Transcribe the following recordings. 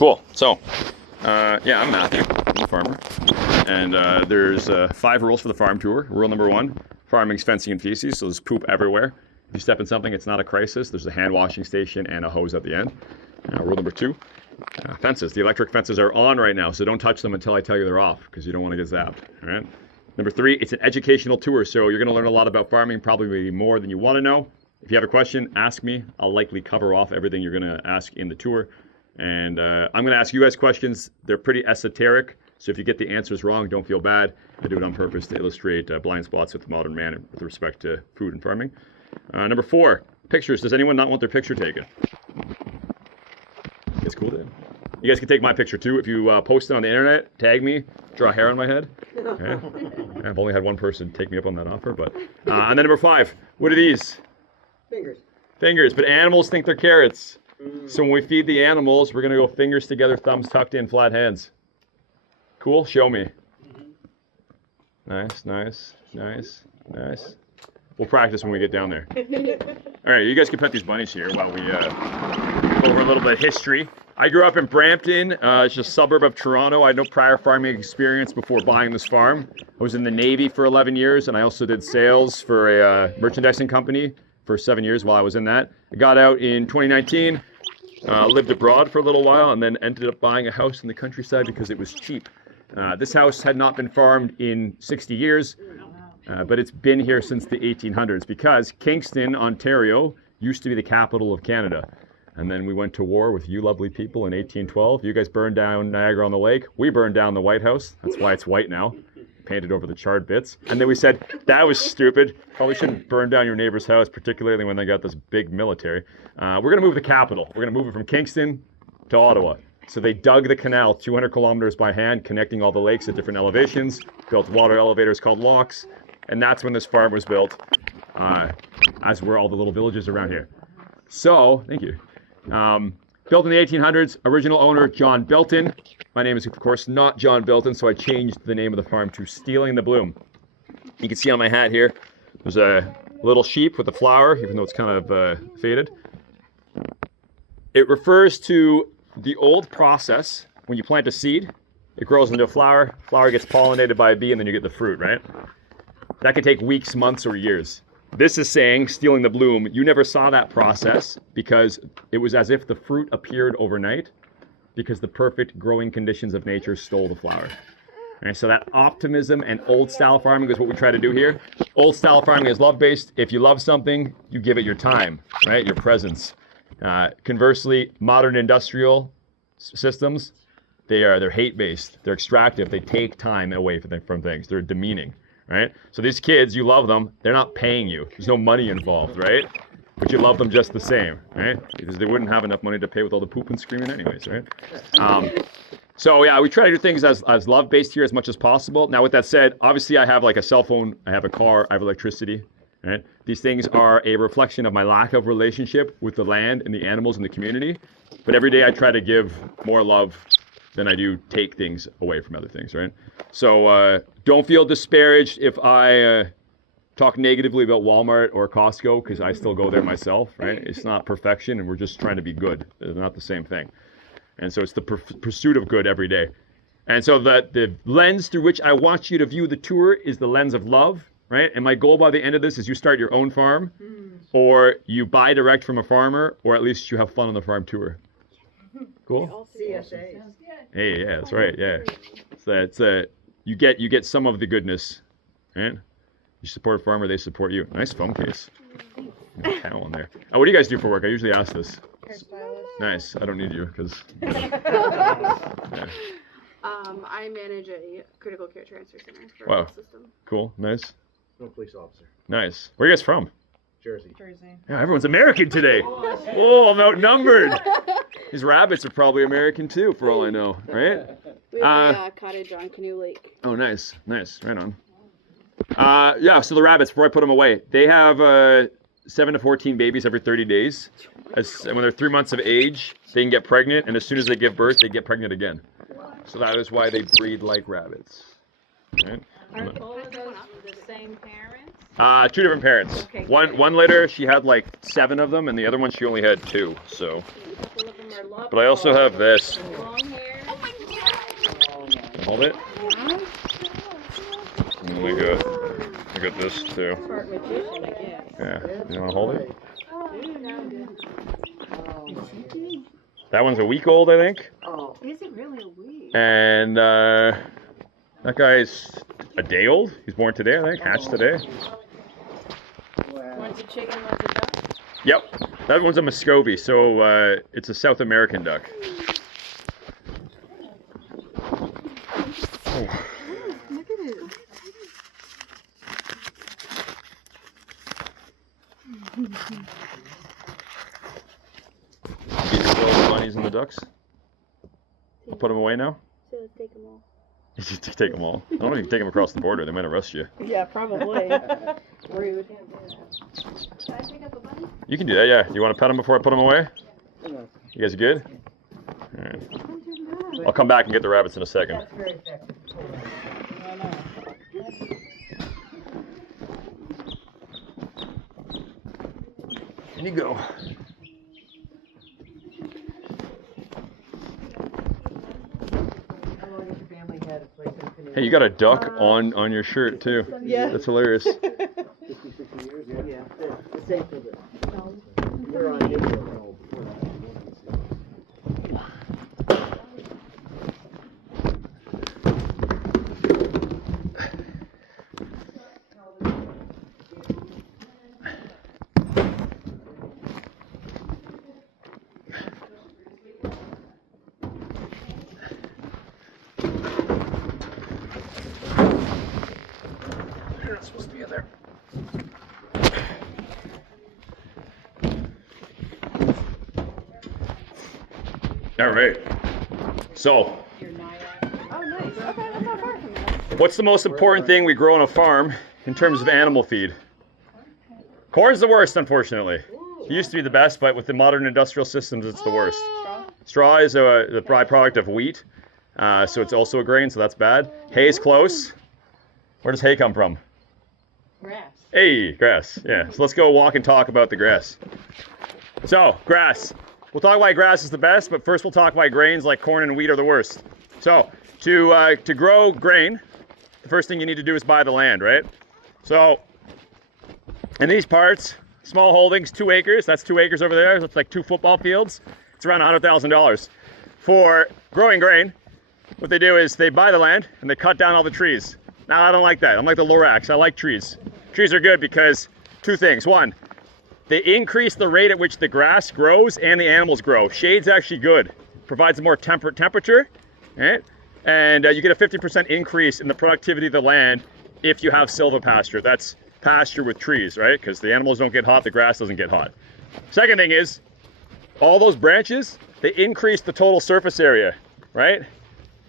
Cool. So, yeah, I'm Matthew. I'm a farmer. And there's 5 rules for the farm tour. Rule number 1, farming's fencing and feces, so there's poop everywhere. If you step in something, it's not a crisis. There's a hand washing station and a hose at the end. Rule number 2, fences. The electric fences are on right now, so don't touch them until I tell you they're off, because you don't want to get zapped. All right? Number 3, it's an educational tour, so you're going to learn a lot about farming, probably more than you want to know. If you have a question, ask me. I'll likely cover off everything you're going to ask in the tour. And I'm going to ask you guys questions. They're pretty esoteric, so if you get the answers wrong, don't feel bad. I do it on purpose to illustrate blind spots with the modern man with respect to food and farming. Number 4, pictures. Does anyone not want their picture taken? It's cool, dude. You guys can take my picture too. If you post it on the internet, tag me, draw hair on my head. Okay. I've only had one person take me up on that offer, but. And then number 5, what are these? Fingers. Fingers, but animals think they're carrots. So when we feed the animals, we're gonna go fingers together, thumbs tucked in, flat hands. Cool? Show me. Nice, nice, nice, nice. We'll practice when we get down there. All right, you guys can pet these bunnies here while we go over a little bit of history. I grew up in Brampton. It's just a suburb of Toronto. I had no prior farming experience before buying this farm. I was in the Navy for 11 years, and I also did sales for a merchandising company for 7 years while I was in that. I got out in 2019, lived abroad for a little while, and then ended up buying a house in the countryside because it was cheap. This house had not been farmed in 60 years, but it's been here since the 1800s because Kingston, Ontario, used to be the capital of Canada. And then we went to war with you lovely people in 1812. You guys burned down Niagara-on-the-Lake. We burned down the White House. That's why it's white now. Painted over the charred bits. And then we said, that was stupid. Probably shouldn't burn down your neighbor's house, particularly when they got this big military. We're going to move the capital. We're going to move it from Kingston to Ottawa. So they dug the canal 200 kilometers by hand, connecting all the lakes at different elevations, built water elevators called locks, and that's when this farm was built, as were all the little villages around here. So, thank you. Built in the 1800s, original owner John Bilton. My name is, of course, not John Bilton, so I changed the name of the farm to Stealing the Bloom. You can see on my hat here, there's a little sheep with a flower, even though it's kind of faded. It refers to the old process. When you plant a seed, it grows into a flower, flower gets pollinated by a bee, and then you get the fruit, right? That can take weeks, months, or years. This is saying, Stealing the Bloom, you never saw that process because it was as if the fruit appeared overnight because the perfect growing conditions of nature stole the flower. And so that optimism and old style farming is what we try to do here. Old style farming is love-based. If you love something, you give it your time, right? Your presence. Conversely, modern industrial systems, they're hate-based. They're extractive. They take time away from things. They're demeaning. Right? So these kids, you love them, they're not paying you. There's no money involved, right? But you love them just the same, right? Because they wouldn't have enough money to pay with all the poop and screaming anyways, right? So yeah, we try to do things as love-based here as much as possible. Now with that said, obviously I have like a cell phone, I have a car, I have electricity, right? These things are a reflection of my lack of relationship with the land and the animals in the community. But every day I try to give more love than I do take things away from other things, right? So don't feel disparaged if I talk negatively about Walmart or Costco, because I still go there myself, right? It's not perfection, and we're just trying to be good. They're not the same thing. And so it's the pursuit of good every day. And so the lens through which I want you to view the tour is the lens of love, right? And my goal by the end of this is you start your own farm, or you buy direct from a farmer, or at least you have fun on the farm tour. Cool? CSA. Hey, yeah, that's right, yeah. So it's you get some of the goodness, right? You support a farmer, they support you. Nice phone case. Cow on there. What do you guys do for work? I usually ask this. Nice. I don't need you because. Yeah. I manage a critical care transfer center for Wow. our system. Cool. Nice. No police officer. Nice. Where are you guys from? Jersey. Yeah, everyone's American today. Oh, I'm outnumbered. These rabbits are probably American too, for all I know, right? We have a cottage on Canoe Lake. Oh, nice. Nice. Right on. Yeah, so the rabbits, before I put them away, they have 7 to 14 babies every 30 days. And when they're 3 months of age, they can get pregnant, and as soon as they give birth, they get pregnant again. So that is why they breed like rabbits. Right? Are both of those the same parents? 2 different parents. Okay. One litter, she had like 7 of them, and the other one she only had 2. So A couple of them are love But I also have this. long hair. Hold it. And we got this too. Smart magician again. Yeah. You want to hold it? That one's a week old, I think. Oh. Is it really a week? And that guy's a day old. He's born today, I think. Hatched today. Wow. One's a chicken, one's a duck. Yep. That one's a Muscovy, so it's a South American duck. Oh. Look at it. These are all the bunnies and the ducks. Put them away now. So let's take them all. You should take them all. I don't know if you can take them across the border. They might arrest you. Yeah, probably. Rude. Should I pick up a bunny? You can do that, yeah. You want to pet them before I put them away? No. You guys good? All right. I'll come back and get the rabbits in a second. That's very effective. In you go. How long has your family had a place in Canada? Hey, you got a duck on your shirt too. Yeah. That's hilarious. 50, 60 years? Yeah. The same for the. We're on video now before that. You're not supposed to be in there. All right. So, Your nyack. Oh, nice. Okay, that's not far from us. what's the most important thing we grow on a farm in terms of animal feed? Corn's the worst, unfortunately. It used to be the best, but with the modern industrial systems, it's the worst. Straw is the byproduct of wheat, so it's also a grain, so that's bad. Hay's close. Where does hay come from? Grass. Hey, grass. Yeah. So let's go walk and talk about the grass. So, grass. We'll talk why grass is the best, but first we'll talk why grains like corn and wheat are the worst. So, to grow grain, the first thing you need to do is buy the land, right? So, in these parts, small holdings, 2 acres. That's 2 acres over there. That's like 2 football fields. It's around $100,000. For growing grain, what they do is they buy the land and they cut down all the trees. Now, I don't like that. I'm like the Lorax. I like trees. Trees are good because 2 things. 1, they increase the rate at which the grass grows and the animals grow. Shade's actually good. Provides a more temperate temperature, right? And you get a 50% increase in the productivity of the land if you have silvopasture. That's pasture with trees, right? Because the animals don't get hot, the grass doesn't get hot. Second thing is, all those branches, they increase the total surface area, right?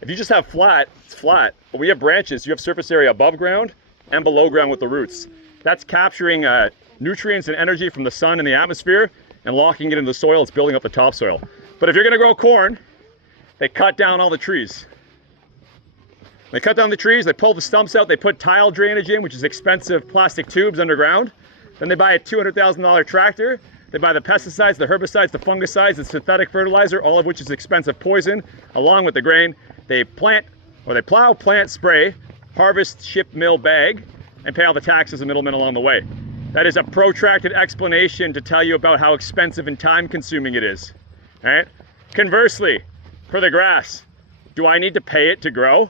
If you just have flat, it's flat. But when you have branches, you have surface area above ground and below ground with the roots. That's capturing nutrients and energy from the sun and the atmosphere and locking it into the soil. It's building up the topsoil. But if you're gonna grow corn, they cut down all the trees. They cut down the trees, they pull the stumps out, they put tile drainage in, which is expensive plastic tubes underground. Then they buy a $200,000 tractor. They buy the pesticides, the herbicides, the fungicides, the synthetic fertilizer, all of which is expensive poison, along with the grain. They plant, or they plow, plant, spray, harvest, ship, mill, bag, and pay all the taxes and middlemen along the way. That is a protracted explanation to tell you about how expensive and time consuming it is. All right? Conversely, for the grass, do I need to pay it to grow?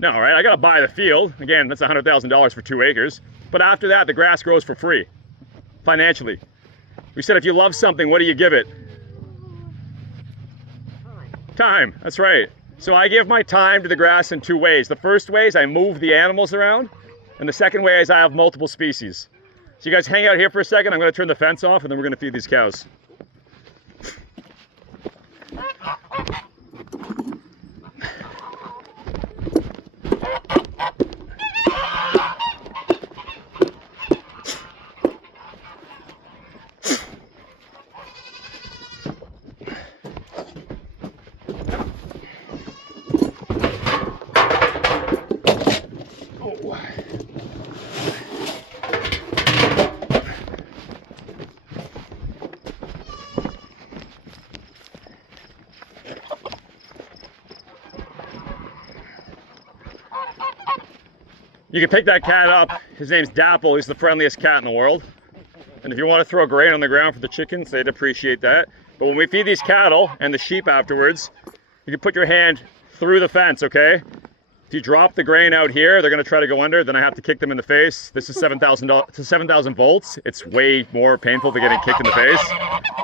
No, right? I gotta buy the field. Again, that's $100,000 for 2 acres. But after that, the grass grows for free, financially. We said if you love something, what do you give it? Time, that's right. So I give my time to the grass in 2 ways. The first way is I move the animals around, and the second way is I have multiple species. So you guys hang out here for a second. I'm gonna turn the fence off, and then we're gonna feed these cows. You can pick that cat up. His name's Dapple. He's the friendliest cat in the world. And if you want to throw grain on the ground for the chickens, they'd appreciate that. But when we feed these cattle and the sheep afterwards, you can put your hand through the fence, okay? If you drop the grain out here, they're gonna try to go under, then I have to kick them in the face. This is 7,000 volts. It's way more painful than getting kicked in the face.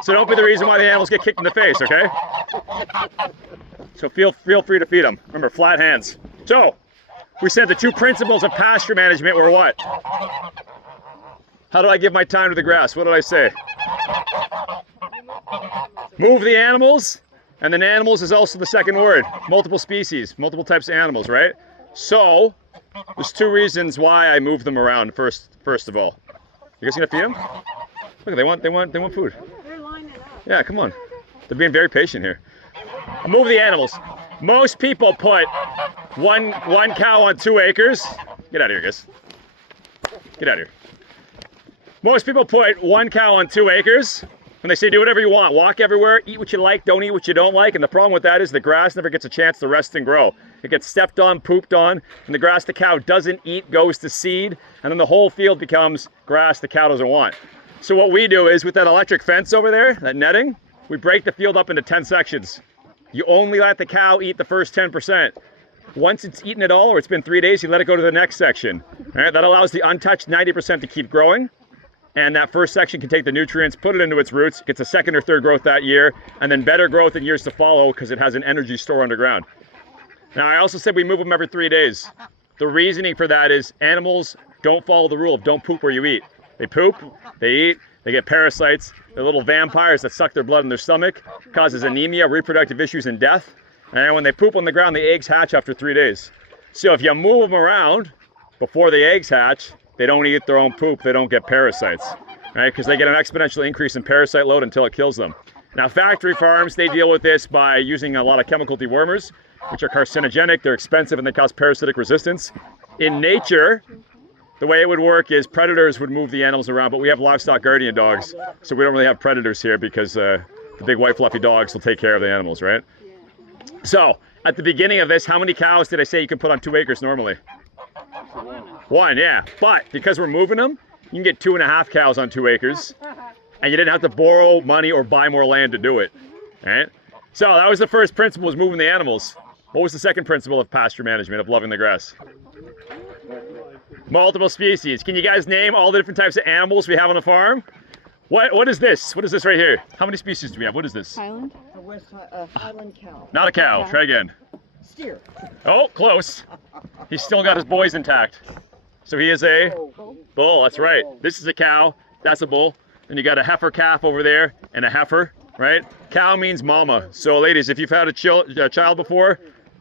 So don't be the reason why the animals get kicked in the face, okay? So feel free to feed them. Remember, flat hands. So, we said the 2 principles of pasture management were what? How do I give my time to the grass? What did I say? Move the animals. And then animals is also the second word. Multiple species, multiple types of animals, right? So, there's 2 reasons why I move them around first of all. You guys gonna feed them? Look, they want food. They're lining up. Yeah, come on. They're being very patient here. Move the animals. Most people put one cow on 2 acres. Get out of here, guys. Get out of here. Most people put 1 cow on 2 acres. And they say do whatever you want, walk everywhere, eat what you like, don't eat what you don't like. And the problem with that is the grass never gets a chance to rest and grow. It gets stepped on, pooped on, and the grass the cow doesn't eat goes to seed, and then the whole field becomes grass the cow doesn't want. So what we do is with that electric fence over there, that netting, we break the field up into 10 sections. You only let the cow eat the first 10%. Once it's eaten it all, or it's been 3 days, you let it go to the next section. All right, that allows the untouched 90% to keep growing. And that first section can take the nutrients, put it into its roots, gets a second or third growth that year, and then better growth in years to follow because it has an energy store underground. Now, I also said we move them every 3 days. The reasoning for that is animals don't follow the rule of don't poop where you eat. They poop, they eat, they get parasites. They're little vampires that suck their blood in their stomach, causes anemia, reproductive issues, and death. And when they poop on the ground, the eggs hatch after 3 days. So if you move them around before the eggs hatch, they don't eat their own poop, they don't get parasites, right? Because they get an exponential increase in parasite load until it kills them. Now, factory farms, they deal with this by using a lot of chemical dewormers, which are carcinogenic, they're expensive, and they cause parasitic resistance. In nature, the way it would work is predators would move the animals around, but we have livestock guardian dogs, so we don't really have predators here because the big white fluffy dogs will take care of the animals, right? So, at the beginning of this, how many cows did I say you can put on 2 acres normally? 1, yeah. But because we're moving them, you can get 2.5 cows on 2 acres, and you didn't have to borrow money or buy more land to do it. Right? So that was the first principle, was moving the animals. What was the second principle of pasture management, of loving the grass? Multiple species. Can you guys name all the different types of animals we have on the farm? What is this? What is this right here? How many species do we have? What is this? Highland? A Highland cow. Not a cow. Try again. Steer. Oh, close. He's still got his boys intact. So he is a bull, that's right. This is a cow, that's a bull. And you got a heifer calf over there and a heifer, right? Cow means mama. So ladies, if you've had a child before,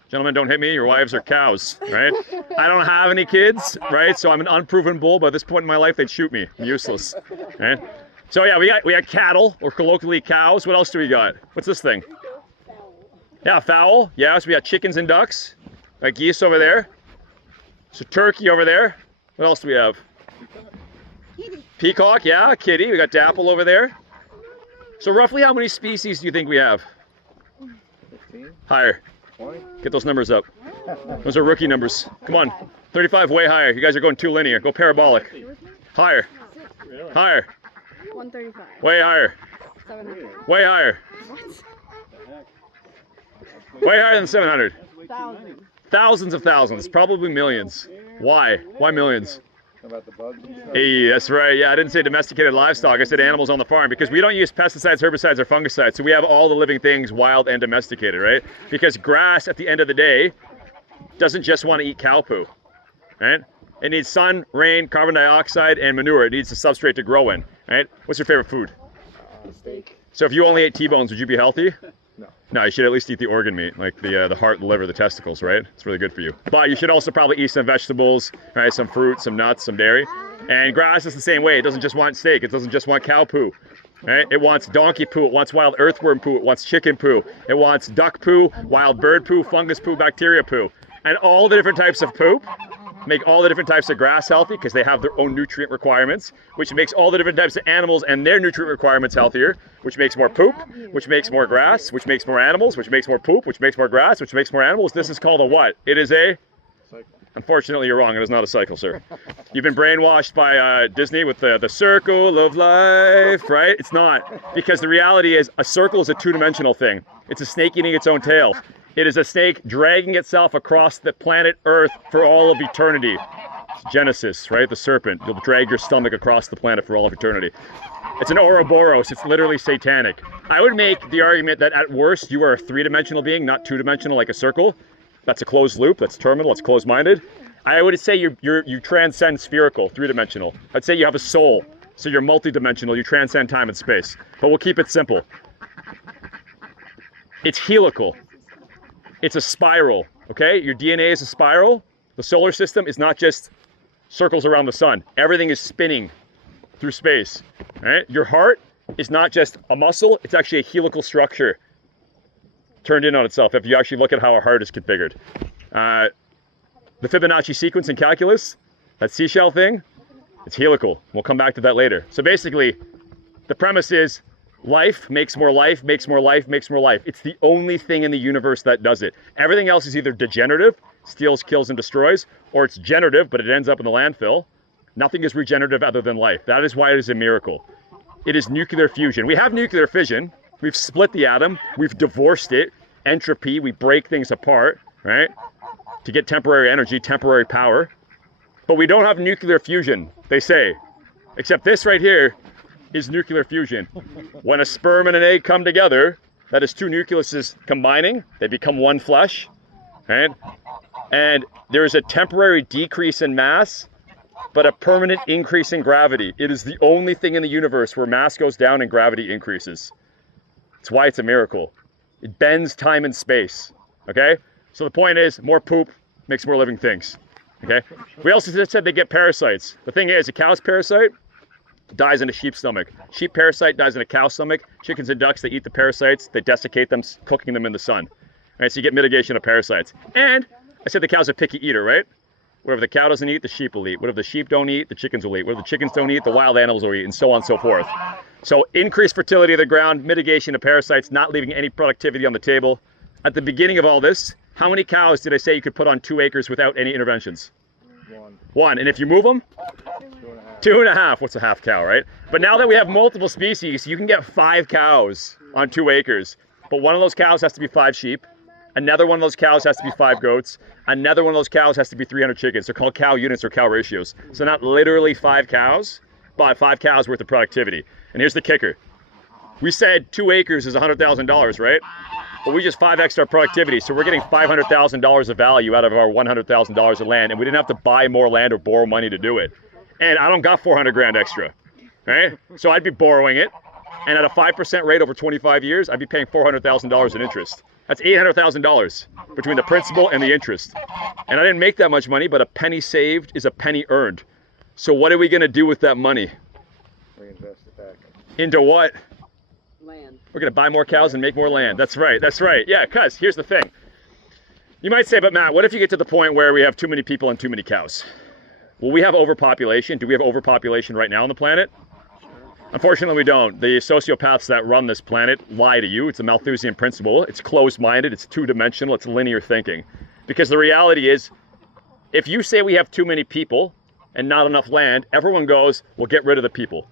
gentlemen, don't hit me, your wives are cows, right? I don't have any kids, right? So I'm an unproven bull. By this point in my life, they'd shoot me. I'm useless, right? So yeah, we got cattle, or colloquially cows. What else do we got? What's this thing? Yeah, fowl. Yeah, so we got chickens and ducks. Got geese over there. So turkey over there. What else do we have? Peacock, yeah, kitty. We got Dapple over there. So roughly how many species do you think we have? 15. Higher. 20. Get those numbers up. Those are rookie numbers. Come on. 35, way higher. You guys are going too linear. Go parabolic. Higher. Higher. 135. Way higher. 700. Way higher. Way higher than 700. 1,000. Thousands of thousands. Probably millions. Why? Why millions? About the bugs and stuff. Hey, that's right. Yeah, I didn't say domesticated livestock. I said animals on the farm because we don't use pesticides, herbicides, or fungicides. So we have all the living things wild and domesticated, right? Because grass, at the end of the day, doesn't just want to eat cow poo, right? It needs sun, rain, carbon dioxide, and manure. It needs a substrate to grow in, right? What's your favorite food? Steak. So if you only ate T-bones, would you be healthy? No. No, you should at least eat the organ meat, like the heart, the liver, the testicles, right? It's really good for you. But you should also probably eat some vegetables, right? Some fruit, some nuts, some dairy. And grass is the same way. It doesn't just want steak. It doesn't just want cow poo, right? It wants donkey poo. It wants wild earthworm poo. It wants chicken poo. It wants duck poo, wild bird poo, fungus poo, bacteria poo. And all the different types of poop make all the different types of grass healthy because they have their own nutrient requirements, which makes all the different types of animals and their nutrient requirements healthier, which makes more poop, which makes more grass, which makes more animals, which makes more poop, which makes more grass, which makes more animals. This is called a what? It is a Unfortunately, you're wrong. It is not a cycle, sir. You've been brainwashed by Disney with the circle of life, right? It's not. Because the reality is a circle is a two-dimensional thing. It's a snake eating its own tail. It is a snake dragging itself across the planet Earth for all of eternity. It's Genesis, right? The serpent. You'll drag your stomach across the planet for all of eternity. It's an Ouroboros. It's literally satanic. I would make the argument that at worst you are a three-dimensional being, not two-dimensional like a circle. That's a closed loop. That's terminal. It's closed-minded. I would say you transcend spherical, three-dimensional. I'd say you have a soul, so you're multi-dimensional. You transcend time and space. But we'll keep it simple. It's helical. It's a spiral. Okay, your DNA is a spiral. The solar system is not just circles around the sun. Everything is spinning through space. Right? Your heart is not just a muscle. It's actually a helical structure turned in on itself if you actually look at how our heart is configured. The Fibonacci sequence in calculus, that seashell thing, it's helical. We'll come back to that later. So basically, the premise is life makes more life, makes more life, makes more life. It's the only thing in the universe that does it. Everything else is either degenerative, steals, kills, and destroys, or it's generative, but it ends up in the landfill. Nothing is regenerative other than life. That is why it is a miracle. It is nuclear fusion. We have nuclear fission. We've split the atom. We've divorced it. Entropy, we break things apart, right? To get temporary energy, temporary power. But we don't have nuclear fusion, they say. Except this right here is nuclear fusion. When a sperm and an egg come together, that is two nucleuses combining, they become one flesh, right? And there is a temporary decrease in mass, but a permanent increase in gravity. It is the only thing in the universe where mass goes down and gravity increases. That's why it's a miracle. It bends time and space, okay? So the point is, more poop makes more living things, okay? We also just said they get parasites. The thing is, a cow's parasite dies in a sheep's stomach. Sheep parasite dies in a cow's stomach. Chickens and ducks, they eat the parasites, they desiccate them, cooking them in the sun. All right, so you get mitigation of parasites. And I said the cow's a picky eater, right? Whatever the cow doesn't eat, the sheep will eat. Whatever the sheep don't eat, the chickens will eat. Whatever the chickens don't eat, the wild animals will eat, and so on and so forth. So increased fertility of the ground, mitigation of parasites, not leaving any productivity on the table. At the beginning of all this, how many cows did I say you could put on 2 acres without any interventions? One. And if you move them? 2.5. What's a half cow, right? But now that we have multiple species, you can get 5 cows on 2 acres. But one of those cows has to be 5 sheep. Another one of those cows has to be 5 goats. Another one of those cows has to be 300 chickens. They're called cow units or cow ratios. So not literally 5 cows, but 5 cows worth of productivity. And here's the kicker. We said 2 acres is $100,000, right? But we just 5x'd our productivity. So we're getting $500,000 of value out of our $100,000 of land. And we didn't have to buy more land or borrow money to do it. And I don't got 400 grand extra, right? So I'd be borrowing it. And at a 5% rate over 25 years, I'd be paying $400,000 in interest. That's $800,000 between the principal and the interest. And I didn't make that much money, but a penny saved is a penny earned. So what are we gonna do with that money? Reinvest it back. Into what? Land. We're gonna buy more cows and make more land. That's right, that's right. Yeah, cuz here's the thing. You might say, but Matt, what if you get to the point where we have too many people and too many cows? Well, we have overpopulation. Do we have overpopulation right now on the planet? Unfortunately, we don't. The sociopaths that run this planet lie to you. It's a Malthusian principle. It's closed-minded. It's two-dimensional. It's linear thinking. Because the reality is, if you say we have too many people and not enough land, everyone goes, well, get rid of the people.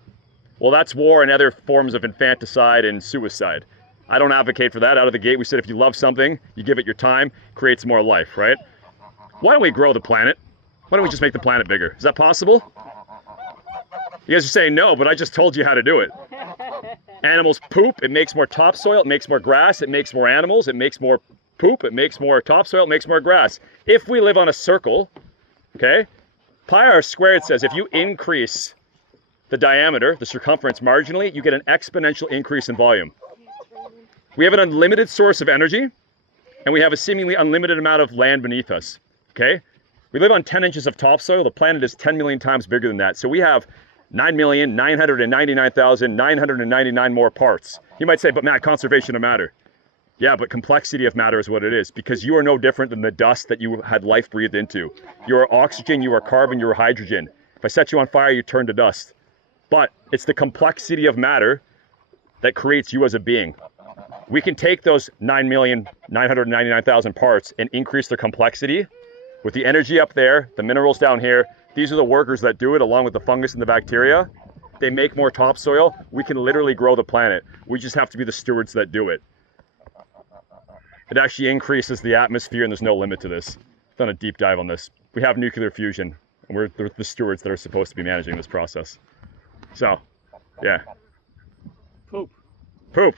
Well, that's war and other forms of infanticide and suicide. I don't advocate for that. Out of the gate, we said if you love something, you give it your time, creates more life, right? Why don't we grow the planet? Why don't we just make the planet bigger? Is that possible? You guys are saying no, but I just told you how to do it. Animals poop, it makes more topsoil, it makes more grass, it makes more animals, it makes more poop, it makes more topsoil, it makes more grass. If we live on a circle, okay, pi r squared says if you increase the diameter, the circumference marginally, you get an exponential increase in volume. We have an unlimited source of energy, and we have a seemingly unlimited amount of land beneath us, okay? We live on 10 inches of topsoil. The planet is 10 million times bigger than that. So we have 9,999,999 more parts. You might say, but Matt, conservation of matter. Yeah, but complexity of matter is what it is, because you are no different than the dust that you had life breathed into. You are oxygen, you are carbon, you are hydrogen. If I set you on fire, you turn to dust. But it's the complexity of matter that creates you as a being. We can take those 9,999,000 parts and increase their complexity With the energy up there, the minerals down here, these are the workers that do it along with the fungus and the bacteria. They make more topsoil. We can literally grow the planet. We just have to be the stewards that do it. It actually increases the atmosphere, and there's no limit to this. I've done a deep dive on this. We have nuclear fusion, and we're the stewards that are supposed to be managing this process. So, yeah. Poop. Poop.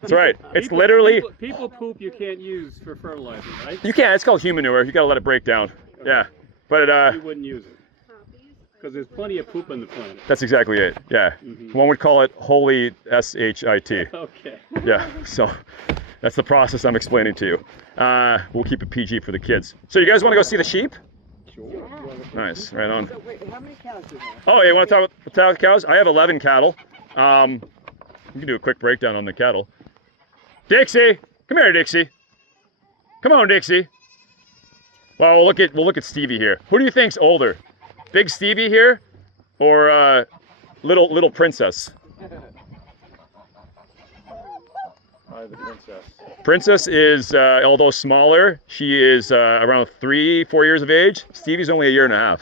That's right. It's literally... People poop you can't use for fertilizer, right? You can't. It's called human manure. You got to let it break down. Yeah. But You wouldn't use it. Because there's plenty of poop on the planet. that's exactly it. Yeah. One would call it holy S-H-I-T. Okay. Yeah. So that's the process I'm explaining to you. We'll keep it PG for the kids. So you guys want to go see the sheep? Sure. Nice. Right on. So wait, how many cows do you have? Oh, you want to talk about cows? I have 11 cattle. We can do a quick breakdown on the cattle. Dixie, come here, Dixie. Come on, Dixie. Well, we'll look at Stevie here. Who do you think's older, Big Stevie here, or little Princess? The princess. Princess is, although smaller, she is around 3-4 years of age. Stevie's only 1.5 years.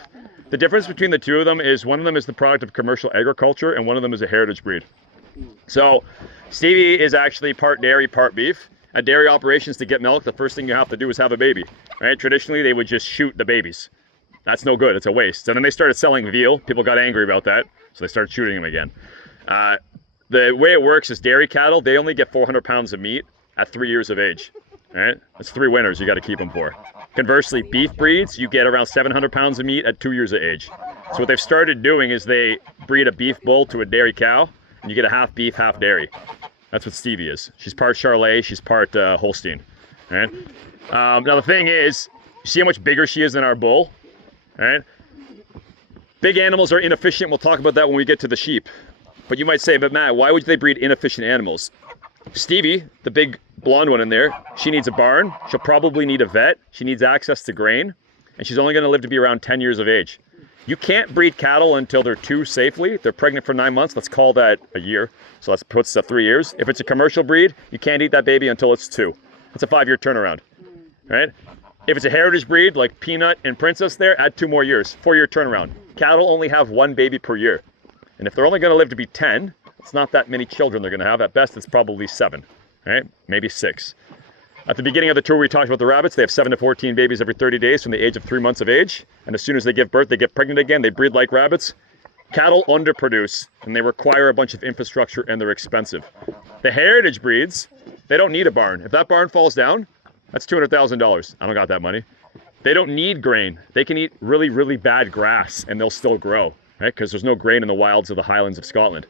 The difference between the two of them is one of them is the product of commercial agriculture, and one of them is a heritage breed. So Stevie is actually part dairy, part beef. At dairy operations, to get milk, the first thing you have to do is have a baby, right? Traditionally, they would just shoot the babies. That's no good. It's a waste. And then they started selling veal. People got angry about that, so they started shooting them again. The way it works is dairy cattle, they only get 400 pounds of meat at 3 years of age, right? That's 3 winters you got to keep them for. Conversely, beef breeds, you get around 700 pounds of meat at 2 years of age. So what they've started doing is they breed a beef bull to a dairy cow, and you get a half beef, half dairy. That's what Stevie is. She's part Charolais, she's part Holstein. Right? Now the thing is, you see how much bigger she is than our bull? Right? Big animals are inefficient. We'll talk about that when we get to the sheep. But you might say, but Matt, why would they breed inefficient animals? Stevie, the big blonde one in there, she needs a barn. She'll probably need a vet. She needs access to grain. And she's only going to live to be around 10 years of age. You can't breed cattle until they're 2 safely. They're pregnant for 9 months. Let's call that a year. So that puts us at 3 years. If it's a commercial breed, you can't eat that baby until it's 2. It's a 5-year turnaround, right? If it's a heritage breed like Peanut and Princess there, add 2 more years, 4-year turnaround. Cattle only have 1 baby per year. And if they're only going to live to be 10, it's not that many children they're going to have. At best, it's probably 7, right? Maybe 6. At the beginning of the tour, we talked about the rabbits. They have 7 to 14 babies every 30 days from the age of 3 months of age. And as soon as they give birth, they get pregnant again. They breed like rabbits. Cattle underproduce, and they require a bunch of infrastructure, and they're expensive. The heritage breeds, they don't need a barn. If that barn falls down, that's $200,000. I don't got that money. They don't need grain. They can eat really, really bad grass, and they'll still grow, right? Because there's no grain in the wilds of the Highlands of Scotland.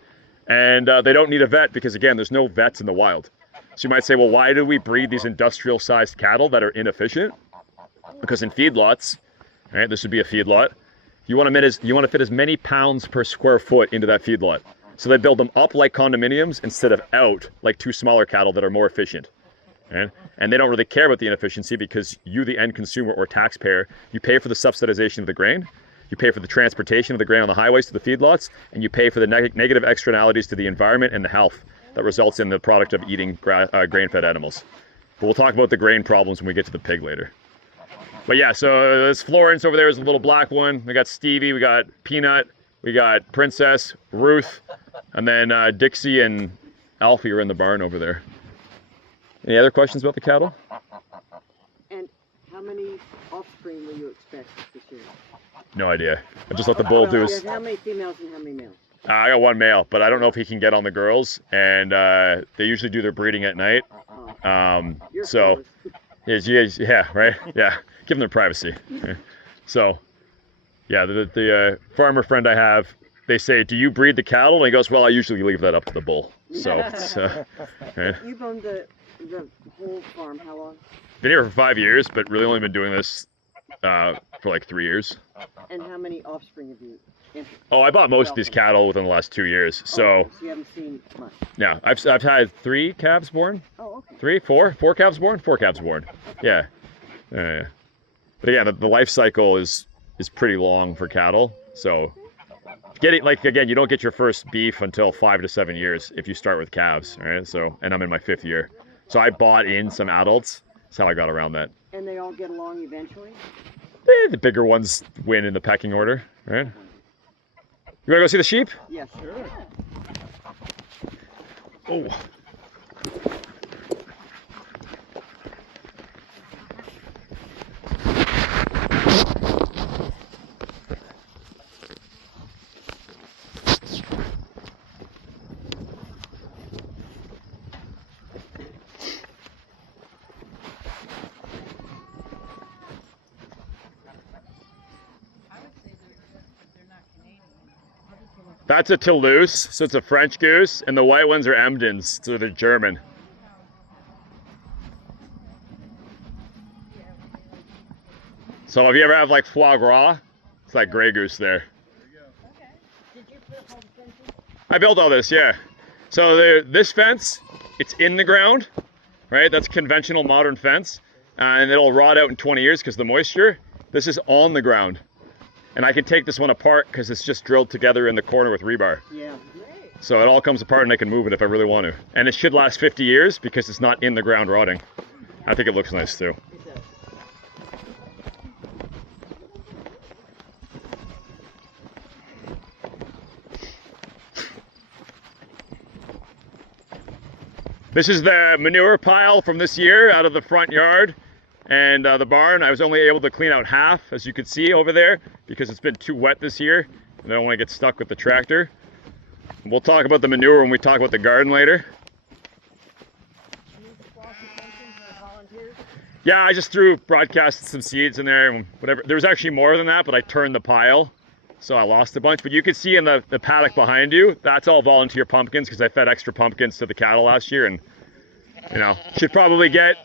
And they don't need a vet because, again, there's no vets in the wild. So you might say, well, why do we breed these industrial-sized cattle that are inefficient? Because in feedlots, right, this would be a feedlot, you want to fit as many pounds per square foot into that feedlot. So they build them up like condominiums instead of out like 2 smaller cattle that are more efficient. Right? And they don't really care about the inefficiency because you, the end consumer or taxpayer, you pay for the subsidization of the grain, you pay for the transportation of the grain on the highways to the feedlots, and you pay for the negative externalities to the environment and the health that results in the product of eating grain-fed animals. But we'll talk about the grain problems when we get to the pig later. But yeah, so this Florence over there is a little black one. We got Stevie, we got Peanut, we got Princess, Ruth, and then Dixie and Alfie are in the barn over there. Any other questions about the cattle? And how many offspring will you expect this year? No idea. I just let the bull do his... How many females and how many males? I got 1 male, but I don't know if he can get on the girls, and they usually do their breeding at night. So, yeah, right? Yeah, give them their privacy. So, yeah, the farmer friend I have, they say, do you breed the cattle? And he goes, well, I usually leave that up to the bull. So, it's, right? You've owned the whole farm how long? Been here for 5 years, but really only been doing this for like 3 years. And how many offspring have you entered? Oh, I bought most of these cattle within the last 2 years. So, Okay, so you haven't seen much. yeah, I've had 3 calves born. Oh, okay. 3, 4 calves born, 4 calves born. Yeah. But again, the life cycle is pretty long for cattle. So again, you don't get your first beef until 5 to 7 years if you start with calves, right? So, and I'm in my 5th year. So I bought in some adults. That's how I got around that. And they all get along eventually? The bigger ones win in the pecking order, right? You wanna go see the sheep? Yeah, sure. Oh. That's a Toulouse, so it's a French goose, and the white ones are Emdens, so they're German. So if you ever have like foie gras, it's like gray goose there. I built all this, yeah. So this fence, it's in the ground, right? That's conventional modern fence, and it'll rot out in 20 years because of the moisture. This is on the ground. And I can take this one apart because it's just drilled together in the corner with rebar. Yeah. So it all comes apart and I can move it if I really want to. And it should last 50 years because it's not in the ground rotting. I think it looks nice too. This is the manure pile from this year out of the front yard and the barn. I was only able to clean out half, as you could see over there, because it's been too wet this year and I don't want to get stuck with the tractor. We'll talk about the manure when we talk about the garden later. Yeah, I just broadcasted some seeds in there and whatever. There was actually more than that, but I turned the pile, so I lost a bunch. But you can see in the paddock behind you, that's all volunteer pumpkins because I fed extra pumpkins to the cattle last year, and you know, should probably get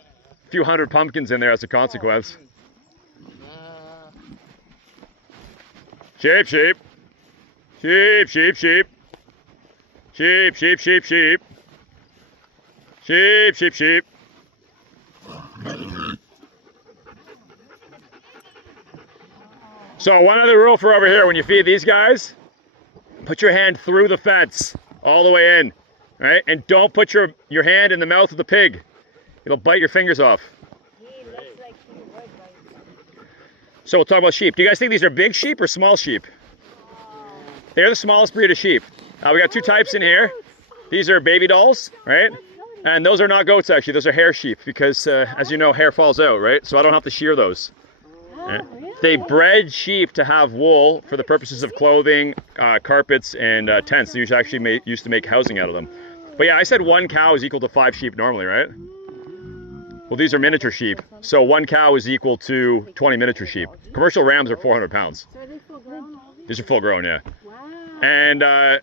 a few hundred pumpkins in there as a consequence. Sheep, sheep. Sheep, sheep, sheep. Sheep, sheep, sheep, sheep. Sheep, sheep, sheep. So one other rule for over here, when you feed these guys, put your hand through the fence all the way in, right? And don't put your hand in the mouth of the pig. It'll bite your fingers off. So we'll talk about sheep. Do you guys think these are big sheep or small sheep? They're the smallest breed of sheep. We got two types in here. These are baby dolls, right? And those are not goats actually, those are hair sheep because as you know, hair falls out, right? So I don't have to shear those. Right? They bred sheep to have wool for the purposes of clothing, carpets, and tents. They used to make housing out of them. But yeah, I said 1 cow is equal to 5 sheep normally, right? Well, these are miniature sheep. So 1 cow is equal to 20 miniature sheep. Commercial rams are 400 pounds. So are they full grown? These are full grown, yeah. Wow. And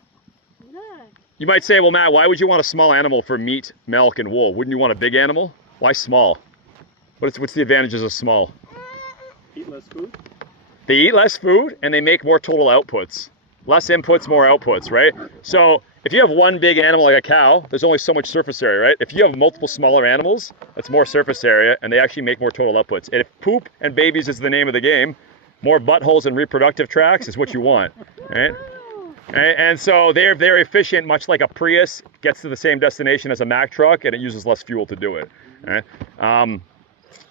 you might say, well, Matt, why would you want a small animal for meat, milk, and wool? Wouldn't you want a big animal? Why small? What's the advantages of small? Eat less food? They eat less food and they make more total outputs. Less inputs, more outputs, right? So if you have one big animal like a cow, there's only so much surface area, right? If you have multiple smaller animals, that's more surface area and they actually make more total outputs. And if poop and babies is the name of the game, more buttholes and reproductive tracts is what you want, right? And so they're very efficient, much like a Prius gets to the same destination as a Mack truck, and it uses less fuel to do it. Right?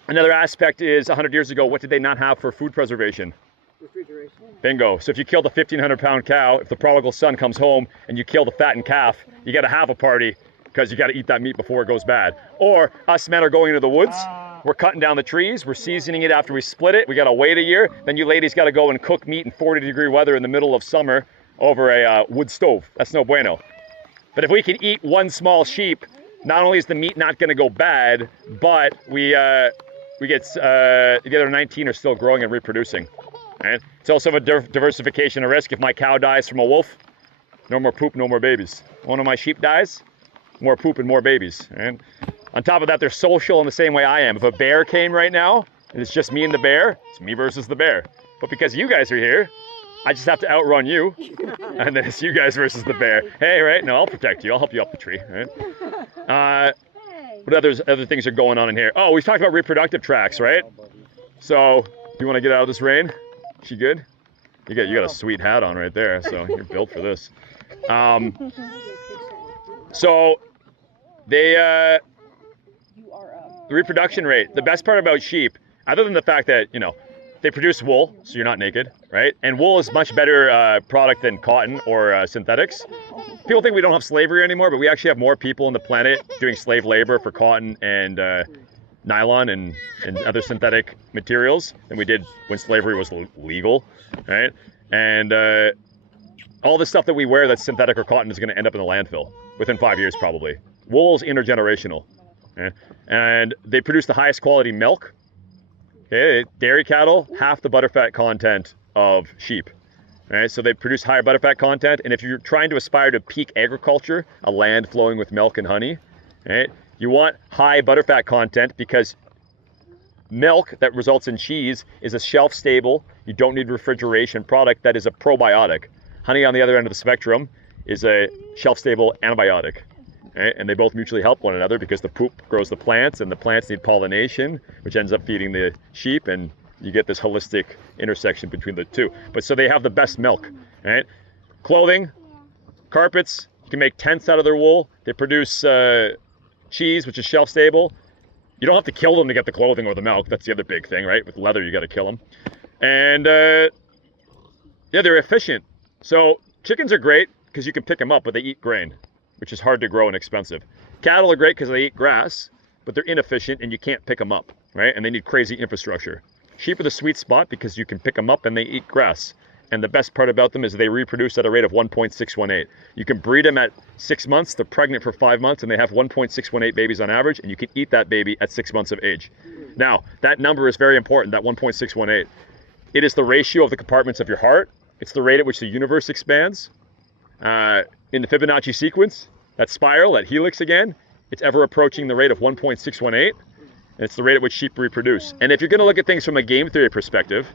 Another aspect is 100 years ago, what did they not have for food preservation? Refrigeration. Bingo. So if you kill the 1,500-pound cow, if the prodigal son comes home and you kill the fattened calf, you got to have a party because you got to eat that meat before it goes bad. Or us men are going into the woods. We're cutting down the trees. We're seasoning it after we split it. We got to wait a year. Then you ladies got to go and cook meat in 40-degree weather in the middle of summer over a wood stove. That's no bueno. But if we can eat 1 small sheep, not only is the meat not going to go bad, but we get the other 19 are still growing and reproducing. Right? It's also a diversification of risk. If my cow dies from a wolf, no more poop, no more babies. One of my sheep dies, more poop and more babies. Right? On top of that, they're social in the same way I am. If a bear came right now and it's just me and the bear, it's me versus the bear. But because you guys are here, I just have to outrun you, and then it's you guys versus the bear. Hey, right? No, I'll protect you. I'll help you up the tree. Right? What other things are going on in here? Oh, we've talked about reproductive tracts, right? So, do you want to get out of this rain? She good? You got a sweet hat on right there, so you're built for this. So, the reproduction rate. The best part about sheep, other than the fact that, you know, they produce wool, so you're not naked, right? And wool is much better product than cotton or synthetics. People think we don't have slavery anymore, but we actually have more people on the planet doing slave labor for cotton and nylon and other synthetic materials than we did when slavery was legal, right? And all the stuff that we wear that's synthetic or cotton is going to end up in the landfill within 5 years probably. Wool is intergenerational, okay? And they produce the highest quality milk. Okay, dairy cattle, half the butterfat content of sheep. Right, so they produce higher butterfat content, and if you're trying to aspire to peak agriculture, a land flowing with milk and honey, right, you want high butterfat content because milk that results in cheese is a shelf-stable, you don't need refrigeration product that is a probiotic. Honey on the other end of the spectrum is a shelf-stable antibiotic. Right? And they both mutually help one another because the poop grows the plants, and the plants need pollination, which ends up feeding the sheep, and you get this holistic intersection between the two. But so they have the best milk, right? Clothing, carpets, you can make tents out of their wool. They produce cheese, which is shelf stable. You don't have to kill them to get the clothing or the milk. That's the other big thing, right? With leather, you got to kill them. And yeah, they're efficient. So chickens are great because you can pick them up, but they eat grain, which is hard to grow and expensive. Cattle are great because they eat grass, but they're inefficient and you can't pick them up, right? And they need crazy infrastructure. Sheep are the sweet spot because you can pick them up and they eat grass. And the best part about them is they reproduce at a rate of 1.618. You can breed them at 6 months, they're pregnant for 5 months, and they have 1.618 babies on average, and you can eat that baby at 6 months of age. Now, that number is very important, that 1.618. It is the ratio of the compartments of your heart. It's the rate at which the universe expands. In the Fibonacci sequence, that spiral, that helix again, it's ever approaching the rate of 1.618. And it's the rate at which sheep reproduce. And if you're going to look at things from a game theory perspective,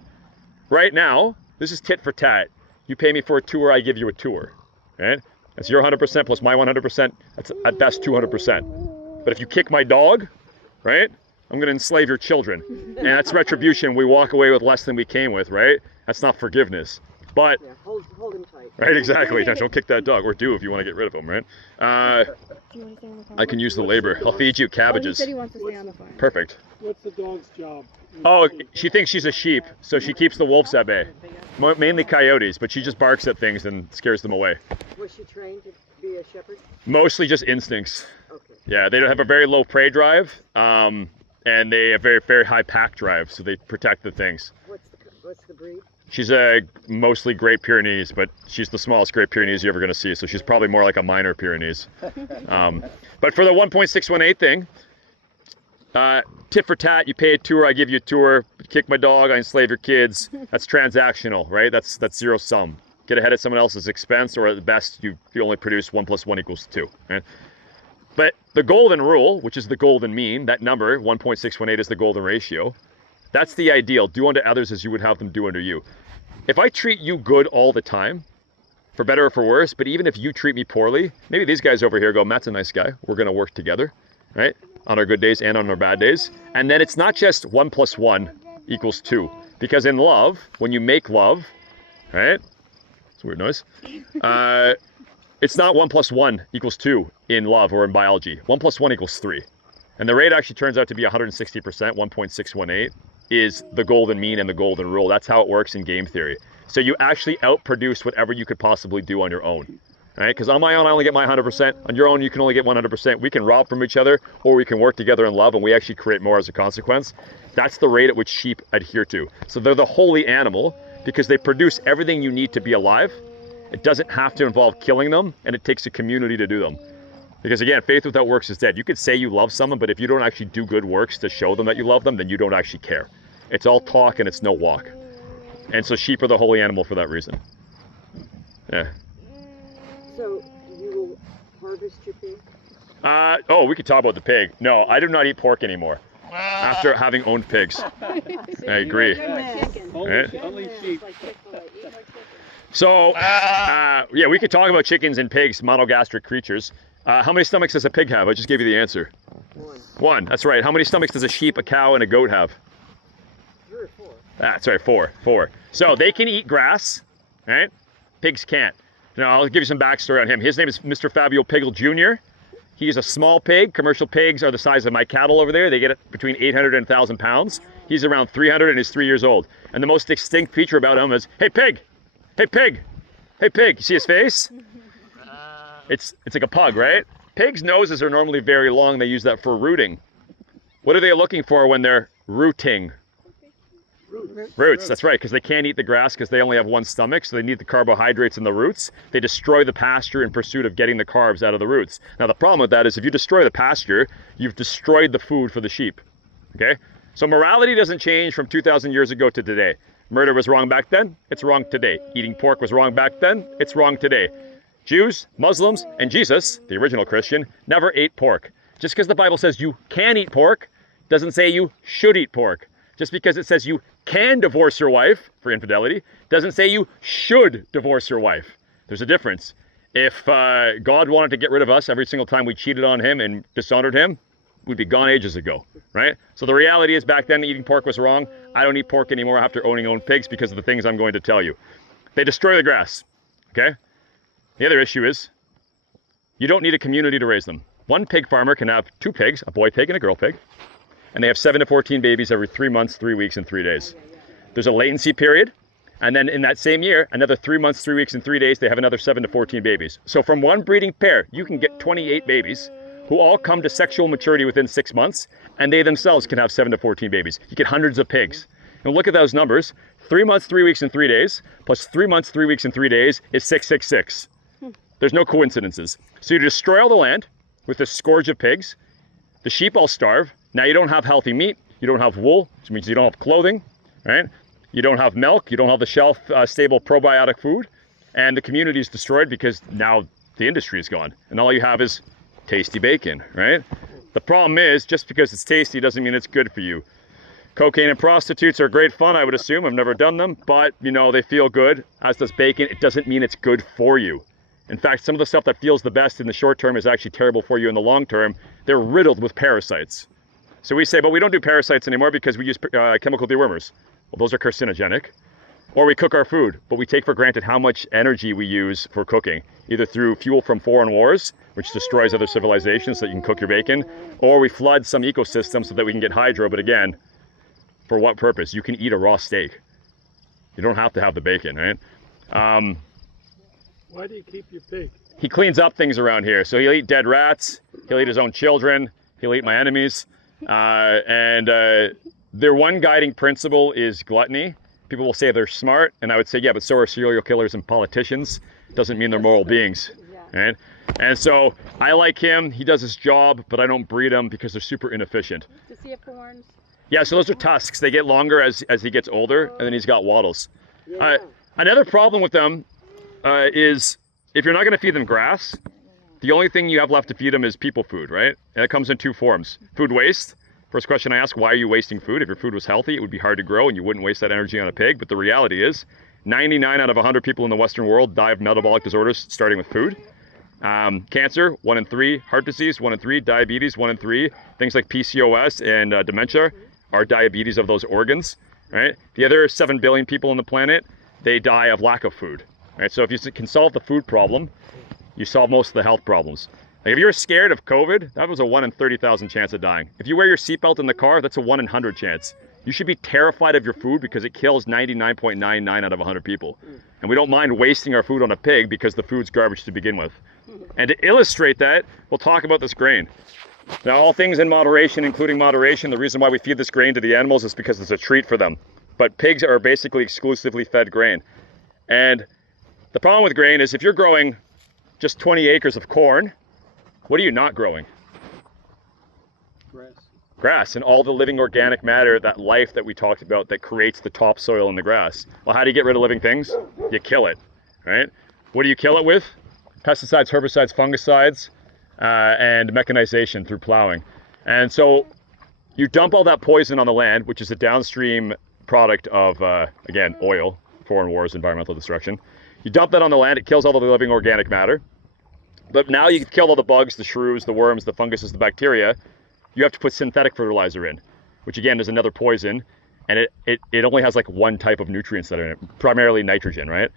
right now, this is tit for tat. You pay me for a tour, I give you a tour. Right? That's your 100% plus my 100%. That's at best 200%. But if you kick my dog, right, I'm going to enslave your children. And that's retribution. We walk away with less than we came with, right? That's not forgiveness. But Yeah, hold him tight. right, exactly. Don't kick that dog, or do if you want to get rid of him, right? I can use the labor. I'll feed you cabbages. He wants to stay on the farm. Perfect. What's the dog's job? Oh, she thinks she's a sheep, so she keeps the wolves at bay. Mainly coyotes, but she just barks at things and scares them away. Was she trained to be a shepherd? Mostly just instincts. Okay. Yeah, they don't have a very low prey drive, and they have very, very high pack drive, so they protect the things. What's the breed? She's a mostly Great Pyrenees, but she's the smallest Great Pyrenees you're ever going to see, so she's probably more like a minor Pyrenees. But for the 1.618 thing, tit for tat, you pay a tour, I give you a tour, kick my dog, I enslave your kids. That's transactional, right? That's zero sum. Get ahead at someone else's expense, or at best, you only produce 1 + 1 = 2. Right? But the golden rule, which is the golden mean, that number, 1.618 is the golden ratio. That's the ideal. Do unto others as you would have them do unto you. If I treat you good all the time, for better or for worse, but even if you treat me poorly, maybe these guys over here go, Matt's a nice guy. We're going to work together, right? On our good days and on our bad days. And then it's not just 1 + 1 = 2. Because in love, when you make love, right? It's a weird noise. It's not 1 + 1 = 2 in love or in biology. 1 + 1 = 3. And the rate actually turns out to be 160%, 1.618. Is the golden mean and the golden rule. That's how it works in game theory. So you actually outproduce whatever you could possibly do on your own. Right? Because on my own, I only get my 100%. On your own, you can only get 100%. We can rob from each other, or we can work together in love, and we actually create more as a consequence. That's the rate at which sheep adhere to. So they're the holy animal because they produce everything you need to be alive. It doesn't have to involve killing them, and it takes a community to do them. Because again, faith without works is dead. You could say you love someone, but if you don't actually do good works to show them that you love them, then you don't actually care. It's all talk and it's no walk. And so sheep are the holy animal for that reason. Yeah. So you will harvest your pig? Oh, we could talk about the pig. No, I do not eat pork anymore. After having owned pigs. I agree. Only sheep. So, yeah, we could talk about chickens and pigs, monogastric creatures. How many stomachs does a pig have? I just gave you the answer. One, that's right. How many stomachs does a sheep, a cow, and a goat have? 3 or 4. Sorry, four. So they can eat grass, right? Pigs can't. Now, I'll give you some backstory on him. His name is Mr. Fabio Piggle Jr. He's a small pig. Commercial pigs are the size of my cattle over there. They get between 800 and 1,000 pounds. He's around 300 and is 3 years old. And the most distinct feature about him is, hey pig, hey pig, hey pig. You see his face? It's like a pug, right? Pigs' noses are normally very long. They use that for rooting. What are they looking for when they're rooting? Roots, that's right, because they can't eat the grass because they only have one stomach, so they need the carbohydrates in the roots. They destroy the pasture in pursuit of getting the carbs out of the roots. Now the problem with that is if you destroy the pasture, you've destroyed the food for the sheep, okay? So morality doesn't change from 2,000 years ago to today. Murder was wrong back then, it's wrong today. Eating pork was wrong back then, it's wrong today. Jews, Muslims, and Jesus, the original Christian, never ate pork. Just because the Bible says you can eat pork, doesn't say you should eat pork. Just because it says you can divorce your wife for infidelity, doesn't say you should divorce your wife. There's a difference. If God wanted to get rid of us every single time we cheated on him and dishonored him, we'd be gone ages ago, right? So the reality is back then eating pork was wrong. I don't eat pork anymore after owning own pigs because of the things I'm going to tell you. They destroy the grass, okay? The other issue is you don't need a community to raise them. One pig farmer can have 2 pigs, a boy pig and a girl pig, and they have 7 to 14 babies every 3 months, 3 weeks, and 3 days. There's a latency period, and then in that same year, another 3 months, 3 weeks, and 3 days, they have another 7 to 14 babies. So from one breeding pair, you can get 28 babies who all come to sexual maturity within 6 months, and they themselves can have 7 to 14 babies. You get hundreds of pigs. And look at those numbers. 3 months, 3 weeks, and 3 days, plus 3 months, 3 weeks, and 3 days is 666. There's no coincidences. So you destroy all the land with this scourge of pigs. The sheep all starve. Now you don't have healthy meat. You don't have wool, which means you don't have clothing, right? You don't have milk. You don't have the shelf-stable probiotic food. And the community is destroyed because now the industry is gone. And all you have is tasty bacon, right? The problem is, just because it's tasty doesn't mean it's good for you. Cocaine and prostitutes are great fun, I would assume. I've never done them, but, you know, they feel good, as does bacon. It doesn't mean it's good for you. In fact, some of the stuff that feels the best in the short term is actually terrible for you in the long term. They're riddled with parasites. So we say, but we don't do parasites anymore because we use chemical dewormers. Well, those are carcinogenic. Or we cook our food, but we take for granted how much energy we use for cooking, either through fuel from foreign wars, which destroys other civilizations so that you can cook your bacon, or we flood some ecosystem so that we can get hydro, but again, for what purpose? You can eat a raw steak. You don't have to have the bacon, right? Why do you keep your pig? He cleans up things around here. So he'll eat dead rats, he'll eat his own children, he'll eat my enemies. Their one guiding principle is gluttony. People will say they're smart, and I would say, yeah, but so are serial killers and politicians. Doesn't mean they're moral beings, right? And so I like him, he does his job, but I don't breed him because they're super inefficient. Does he have horns? Yeah, so those are tusks. They get longer as he gets older, and then he's got wattles. Another problem with them is if you're not going to feed them grass, the only thing you have left to feed them is people food, right? And it comes in 2 forms. Food waste. First question I ask, why are you wasting food? If your food was healthy, it would be hard to grow and you wouldn't waste that energy on a pig. But the reality is 99 out of 100 people in the Western world die of metabolic disorders starting with food. Cancer, 1 in 3. Heart disease, 1 in 3. Diabetes, 1 in 3. Things like PCOS and dementia are diabetes of those organs, right? The other 7 billion people on the planet, they die of lack of food, right? So if you can solve the food problem, you solve most of the health problems. Like if you're scared of COVID, that was a 1 in 30,000 chance of dying. If you wear your seatbelt in the car, that's a 1 in 100 chance. You should be terrified of your food because it kills 99.99 out of 100 people. And we don't mind wasting our food on a pig because the food's garbage to begin with. And to illustrate that, we'll talk about this grain. Now, all things in moderation, including moderation, the reason why we feed this grain to the animals is because it's a treat for them. But pigs are basically exclusively fed grain. And the problem with grain is if you're growing just 20 acres of corn, what are you not growing? Grass. Grass and all the living organic matter, that life that we talked about that creates the topsoil in the grass. Well, how do you get rid of living things? You kill it, right? What do you kill it with? Pesticides, herbicides, fungicides, and mechanization through plowing. And so you dump all that poison on the land, which is a downstream product of, again, oil, foreign wars, environmental destruction. You dump that on the land, it kills all the living organic matter. But now you kill all the bugs, the shrews, the worms, the funguses, the bacteria. You have to put synthetic fertilizer in, which again is another poison. And it only has like one type of nutrients that are in it, primarily nitrogen, right?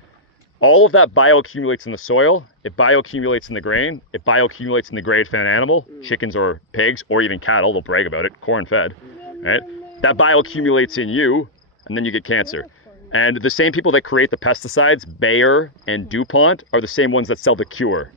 All of that bioaccumulates in the soil, it bioaccumulates in the grain, it bioaccumulates in the grain-fed animal, chickens or pigs, or even cattle, they'll brag about it, corn-fed, right? That bioaccumulates in you, and then you get cancer. And the same people that create the pesticides, Bayer and DuPont, are the same ones that sell the cure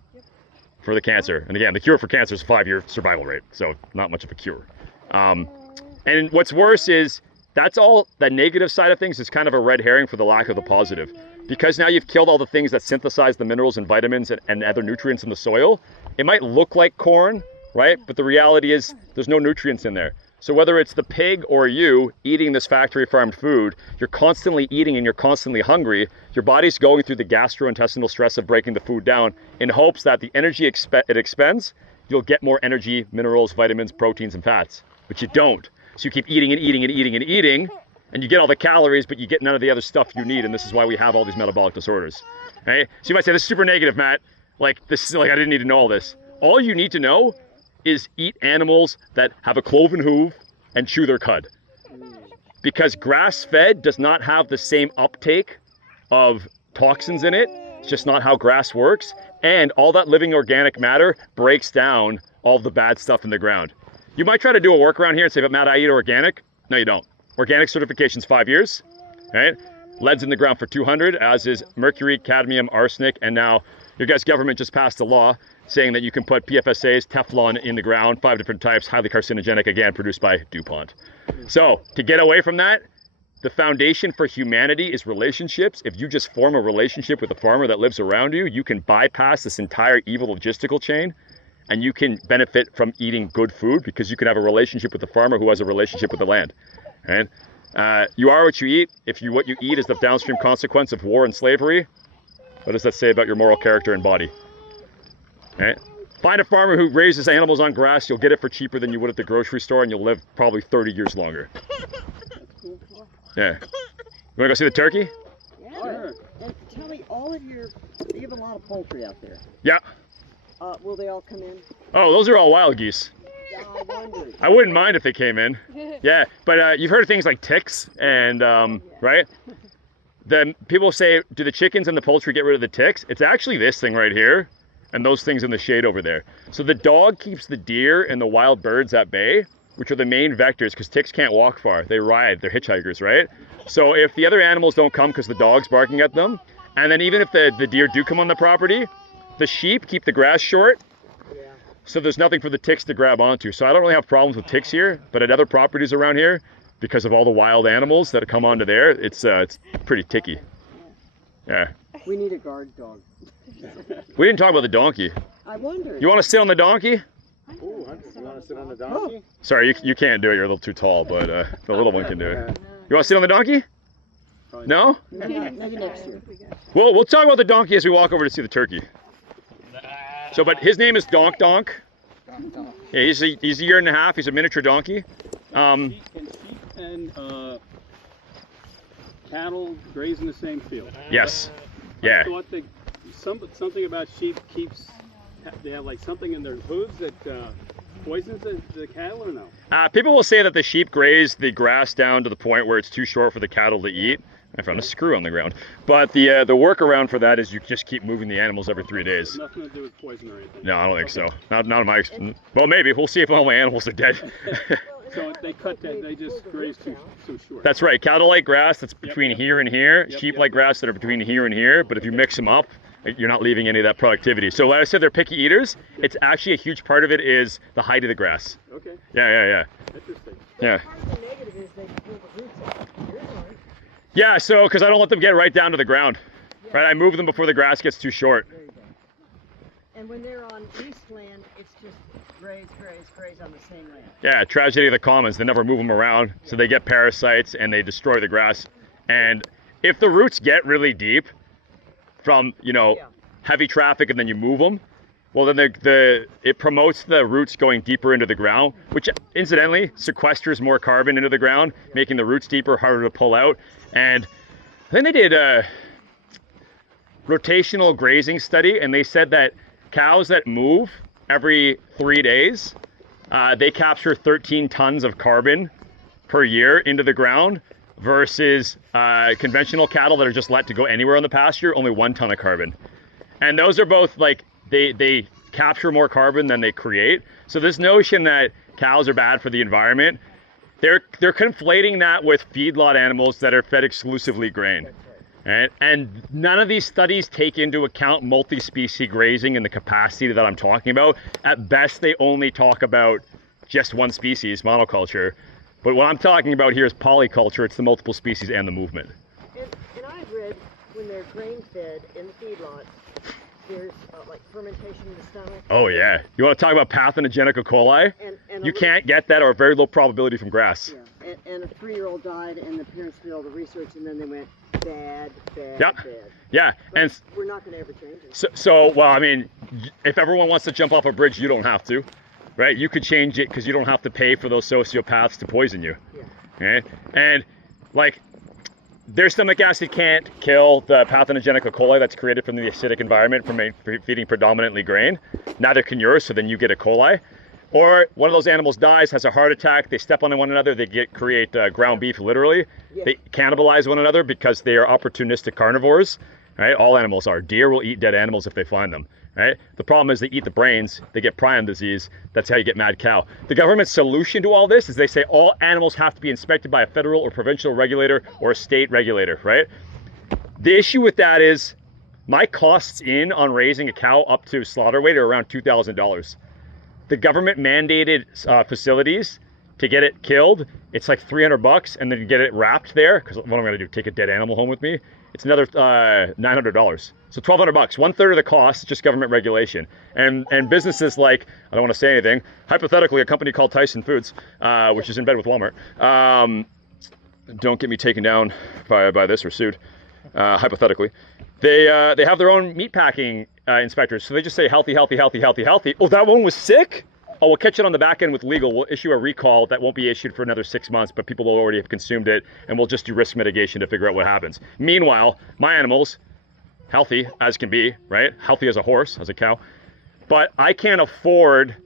for the cancer. And again, the cure for cancer is a 5-year survival rate, so not much of a cure. And what's worse is that's all, the negative side of things is kind of a red herring for the lack of the positive. Because now you've killed all the things that synthesize the minerals and vitamins and other nutrients in the soil. It might look like corn, right? But the reality is there's no nutrients in there. So whether it's the pig or you eating this factory farmed food, you're constantly eating and you're constantly hungry. Your body's going through the gastrointestinal stress of breaking the food down in hopes that the energy it expends, you'll get more energy, minerals, vitamins, proteins, and fats. But you don't. So you keep eating and eating and eating and eating, and you get all the calories, but you get none of the other stuff you need. And this is why we have all these metabolic disorders. Right? So you might say, this is super negative, Matt. Like, this is like, I didn't need to know all this. All you need to know is eat animals that have a cloven hoof and chew their cud. Because grass-fed does not have the same uptake of toxins in it. It's just not how grass works. And all that living organic matter breaks down all the bad stuff in the ground. You might try to do a workaround here and say, but Matt, I eat organic. No, you don't. Organic certification's 5 years, right? Lead's in the ground for 200, as is mercury, cadmium, arsenic, and now your guys' government just passed a law saying that you can put PFSAs, Teflon in the ground, 5 different types, highly carcinogenic, again, produced by DuPont. So to get away from that, the foundation for humanity is relationships. If you just form a relationship with a farmer that lives around you, you can bypass this entire evil logistical chain, and you can benefit from eating good food because you can have a relationship with the farmer who has a relationship with the land. Right? You are what you eat. If what you eat is the downstream consequence of war and slavery, what does that say about your moral character and body? Right? Find a farmer who raises animals on grass. You'll get it for cheaper than you would at the grocery store, and you'll live probably 30 years longer. Yeah. You want to go see the turkey? Yeah. Sure. And tell me, you have a lot of poultry out there. Yeah. Will they all come in? Oh, those are all wild geese. Yeah, I wondered. I wouldn't mind if they came in. Yeah, but you've heard of things like ticks and, right? Then people say, do the chickens and the poultry get rid of the ticks? It's actually this thing right here and those things in the shade over there. So the dog keeps the deer and the wild birds at bay, which are the main vectors, because ticks can't walk far. They ride, they're hitchhikers, right? So if the other animals don't come because the dog's barking at them, and then even if the deer do come on the property, the sheep keep the grass short, so there's nothing for the ticks to grab onto. So I don't really have problems with ticks here, but at other properties around here, because of all the wild animals that come onto there, it's pretty ticky. Yeah. We need a guard dog. We didn't talk about the donkey. I wondered. You want to sit on the donkey? Ooh, you want to sit on the donkey? Sorry, you can't do it. You're a little too tall, but the little one can do it. You want to sit on the donkey? No? Maybe next year. Well, we'll talk about the donkey as we walk over to see the turkey. So, but his name is Donk Donk. Yeah, he's a year and a half. He's a miniature donkey. Can sheep and cattle graze in the same field? Yes. Yeah. I thought that something about sheep they have like something in their hooves that poisons the cattle, or no? People will say that the sheep graze the grass down to the point where it's too short for the cattle to eat. I found a screw on the ground. But the workaround for that is you just keep moving the animals every 3 days. Nothing to do with poison or anything? No, I don't think so. Not in my well, maybe. We'll see if all my animals are dead. So they cut that, they just graze too short. That's right. Cattle like grass that's between here and here. Sheep like grass that are between here and here. But if you mix them up, you're not leaving any of that productivity. So when I said they're picky eaters, it's actually a huge part of it is the height of the grass. Okay. Yeah. Interesting. Yeah. Part of the negative is they pull the roots out. Yours aren't. Yeah, so because I don't let them get right down to the ground. Right, I move them before the grass gets too short. There you go. And when they're on east land, it's just graze on the same land. Yeah, tragedy of the commons. They never move them around, so they get parasites and they destroy the grass. And if the roots get really deep from, heavy traffic and then you move them, well, then it promotes the roots going deeper into the ground, which incidentally sequesters more carbon into the ground, making the roots deeper, harder to pull out. And then they did a rotational grazing study, and they said that cows that move every 3 days, they capture 13 tons of carbon per year into the ground versus conventional cattle that are just let to go anywhere on the pasture, only 1 ton of carbon. And those are both like, they capture more carbon than they create. So this notion that cows are bad for the environment, they're conflating that with feedlot animals that are fed exclusively grain. Right? And none of these studies take into account multi-species grazing and the capacity that I'm talking about. At best, they only talk about just one species, monoculture. But what I'm talking about here is polyculture. It's the multiple species and the movement. And I've read when they're grain fed in the feedlot, there's like fermentation in the stomach. Oh yeah. You want to talk about pathogenic E. coli? And You can't get that, or very low probability from grass. Yeah, and a 3-year-old died, and the parents did all the research, and then they went bad, Yep. bad. Yeah, But and we're not going to ever change it. so well, I mean, if everyone wants to jump off a bridge, you don't have to, right? You could change it because you don't have to pay for those sociopaths to poison you. Yeah. Okay? And like, their stomach acid can't kill the pathogenic E. coli that's created from the acidic environment from feeding predominantly grain. Neither can yours, so then you get E. coli. Or one of those animals dies, has a heart attack, they step on one another, they create ground beef literally. Yeah. They cannibalize one another because they are opportunistic carnivores. Right? All animals are. Deer will eat dead animals if they find them. Right? The problem is they eat the brains, they get prion disease. That's how you get mad cow. The government's solution to all this is they say all animals have to be inspected by a federal or provincial regulator or a state regulator, right? The issue with that is my costs in on raising a cow up to slaughter weight are around $2,000. The government mandated facilities to get it killed, it's like $300, and then get it wrapped there, because what I'm gonna do, take a dead animal home with me, it's another $900. So $1,200, 1/3 of the cost, just government regulation. And businesses like, I don't wanna say anything, hypothetically a company called Tyson Foods, which is in bed with Walmart, don't get me taken down by this or sued, hypothetically. They have their own meat packing inspectors, so they just say healthy, healthy, healthy, healthy, healthy. Oh, that one was sick? Oh, we'll catch it on the back end with legal. We'll issue a recall that won't be issued for another 6 months, but people will already have consumed it, and we'll just do risk mitigation to figure out what happens. Meanwhile, my animals, healthy as can be, right? Healthy as a horse, as a cow, but I can't afford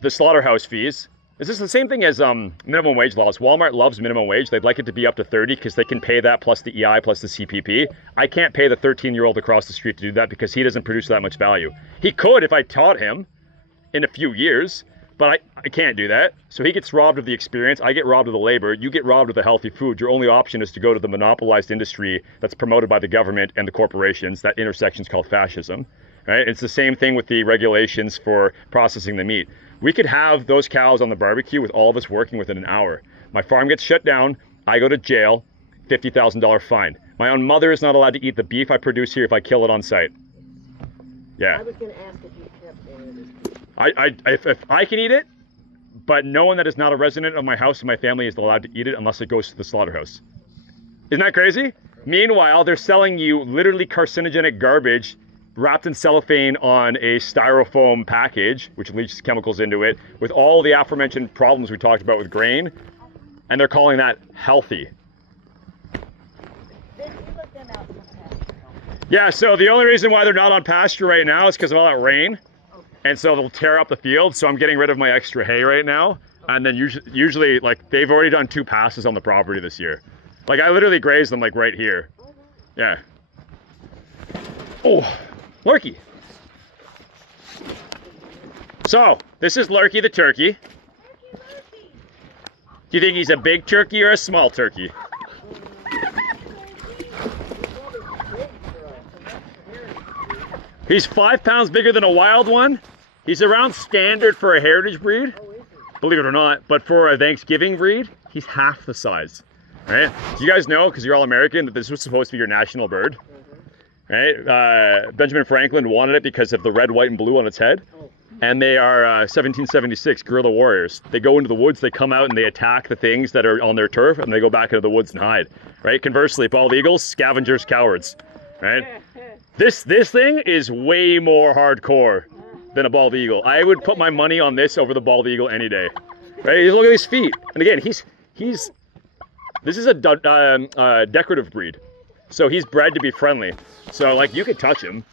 the slaughterhouse fees. Is this the same thing as minimum wage laws? Walmart loves minimum wage. They'd like it to be up to 30 because they can pay that plus the EI plus the CPP. I can't pay the 13-year-old across the street to do that because he doesn't produce that much value. He could if I taught him in a few years, but I can't do that. So he gets robbed of the experience. I get robbed of the labor. You get robbed of the healthy food. Your only option is to go to the monopolized industry that's promoted by the government and the corporations. That intersection's called fascism. Right? It's the same thing with the regulations for processing the meat. We could have those cows on the barbecue with all of us working within an hour. My farm gets shut down, I go to jail, $50,000 fine. My own mother is not allowed to eat the beef I produce here if I kill it on site. Yeah. I was going to ask if you kept any of this. If I can eat it, but no one that is not a resident of my house and my family is allowed to eat it unless it goes to the slaughterhouse. Isn't that crazy? Meanwhile, they're selling you literally carcinogenic garbage wrapped in cellophane on a styrofoam package, which leaches chemicals into it, with all the aforementioned problems we talked about with grain, and they're calling that healthy. Yeah, so the only reason why they're not on pasture right now is because of all that rain, and so they'll tear up the field, so I'm getting rid of my extra hay right now, and then usually like, they've already done 2 passes on the property this year. Like, I literally graze them like right here. Yeah. Oh. Lurkey. So, this is Lurkey the turkey. Do you think he's a big turkey or a small turkey? He's 5 pounds bigger than a wild one. He's around standard for a heritage breed, believe it or not, but for a Thanksgiving breed, he's half the size. Right? Do you guys know, because you're all American, that this was supposed to be your national bird? Right? Benjamin Franklin wanted it because of the red, white, and blue on its head. And they are 1776 guerrilla warriors. They go into the woods, they come out and they attack the things that are on their turf, and they go back into the woods and hide. Right? Conversely, bald eagles, scavengers, cowards. Right? This thing is way more hardcore than a bald eagle. I would put my money on this over the bald eagle any day. Right? Look at his feet. And again, this is a decorative breed. So he's bred to be friendly. So like you could touch him,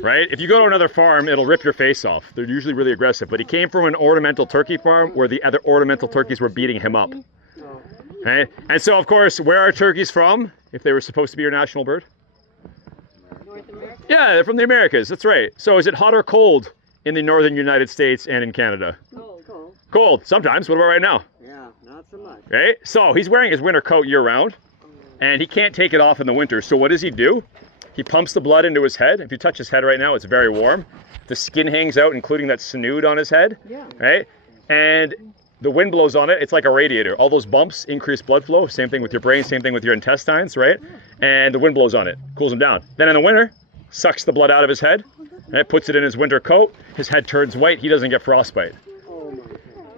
right? If you go to another farm, it'll rip your face off. They're usually really aggressive, but he came from an ornamental turkey farm where the other ornamental turkeys were beating him up. Right? And so of course, where are turkeys from if they were supposed to be your national bird? North America? Yeah, they're from the Americas, that's right. So is it hot or cold in the northern United States and in Canada? Cold. Cool. Cold, sometimes. What about right now? Yeah. right? So he's wearing his winter coat year round, and he can't take it off in the winter. So what does he do? He pumps the blood into his head. If you touch his head right now, it's very warm. The skin hangs out, including that snood on his head, right? And the wind blows on it. It's like a radiator. All those bumps increase blood flow. Same thing with your brain, same thing with your intestines, right? And the wind blows on it, cools him down. Then in the winter, sucks the blood out of his head, right? Puts it in his winter coat. His head turns white. He doesn't get frostbite.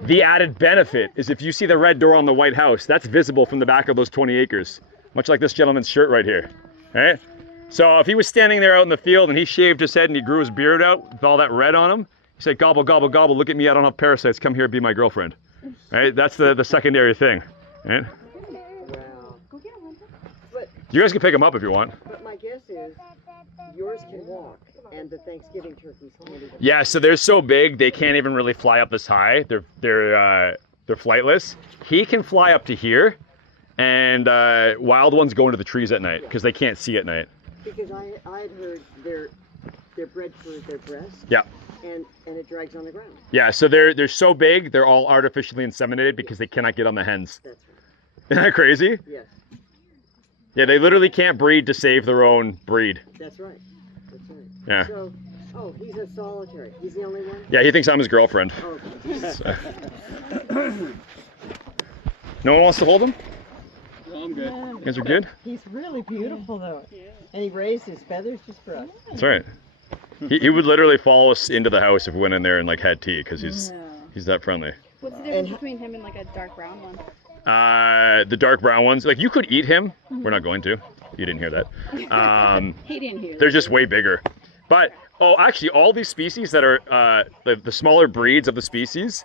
The added benefit is if you see the red door on the White House, that's visible from the back of those 20 acres, much like this gentleman's shirt right here, right? So if he was standing there out in the field and he shaved his head and he grew his beard out with all that red on him, he said, gobble, gobble, gobble, look at me, I don't have parasites, come here, be my girlfriend, right? That's the secondary thing, right? Wow. But, You guys can pick him up if you want. but my guess is yours can walk and the Thanksgiving turkeys can't even. Yeah, so they're so big, they can't even really fly up this high. They're flightless. He can fly up to here, and wild ones go into the trees at night because they can't see at night. Because I'd heard they're bred for their breast Yeah. and it drags on the ground. Yeah, so they're so big, they're all artificially inseminated because they cannot get on the hens. That's right. Isn't that crazy? Yes, Yeah, they literally can't breed to save their own breed. that's right. That's right. Yeah. So, oh, he's a solitary. He's the only one? Yeah, he thinks I'm his girlfriend. Oh, So- No one wants to hold him? Well, I'm good. You guys are good? he's really beautiful though. And he raised his feathers just for us. That's right. He would literally follow us into the house if we went in there and like had tea because he's that friendly. What's the difference between him and like a dark brown one? The dark brown ones, like you could eat him. We're not going to. You didn't hear that. He didn't hear. They're just way bigger. But, actually all these species that are, the smaller breeds of the species,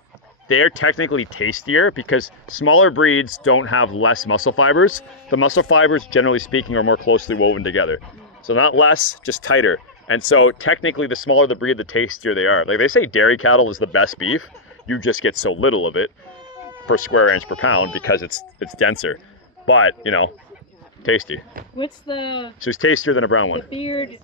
they're technically tastier because smaller breeds don't have less muscle fibers. The muscle fibers, generally speaking, are more closely woven together. So not less, just tighter. And so technically the smaller the breed, the tastier they are. Like they say dairy cattle is the best beef. You just get so little of it per square inch per pound because it's denser. But, tasty. What's the So he's tastier than a brown one. beard?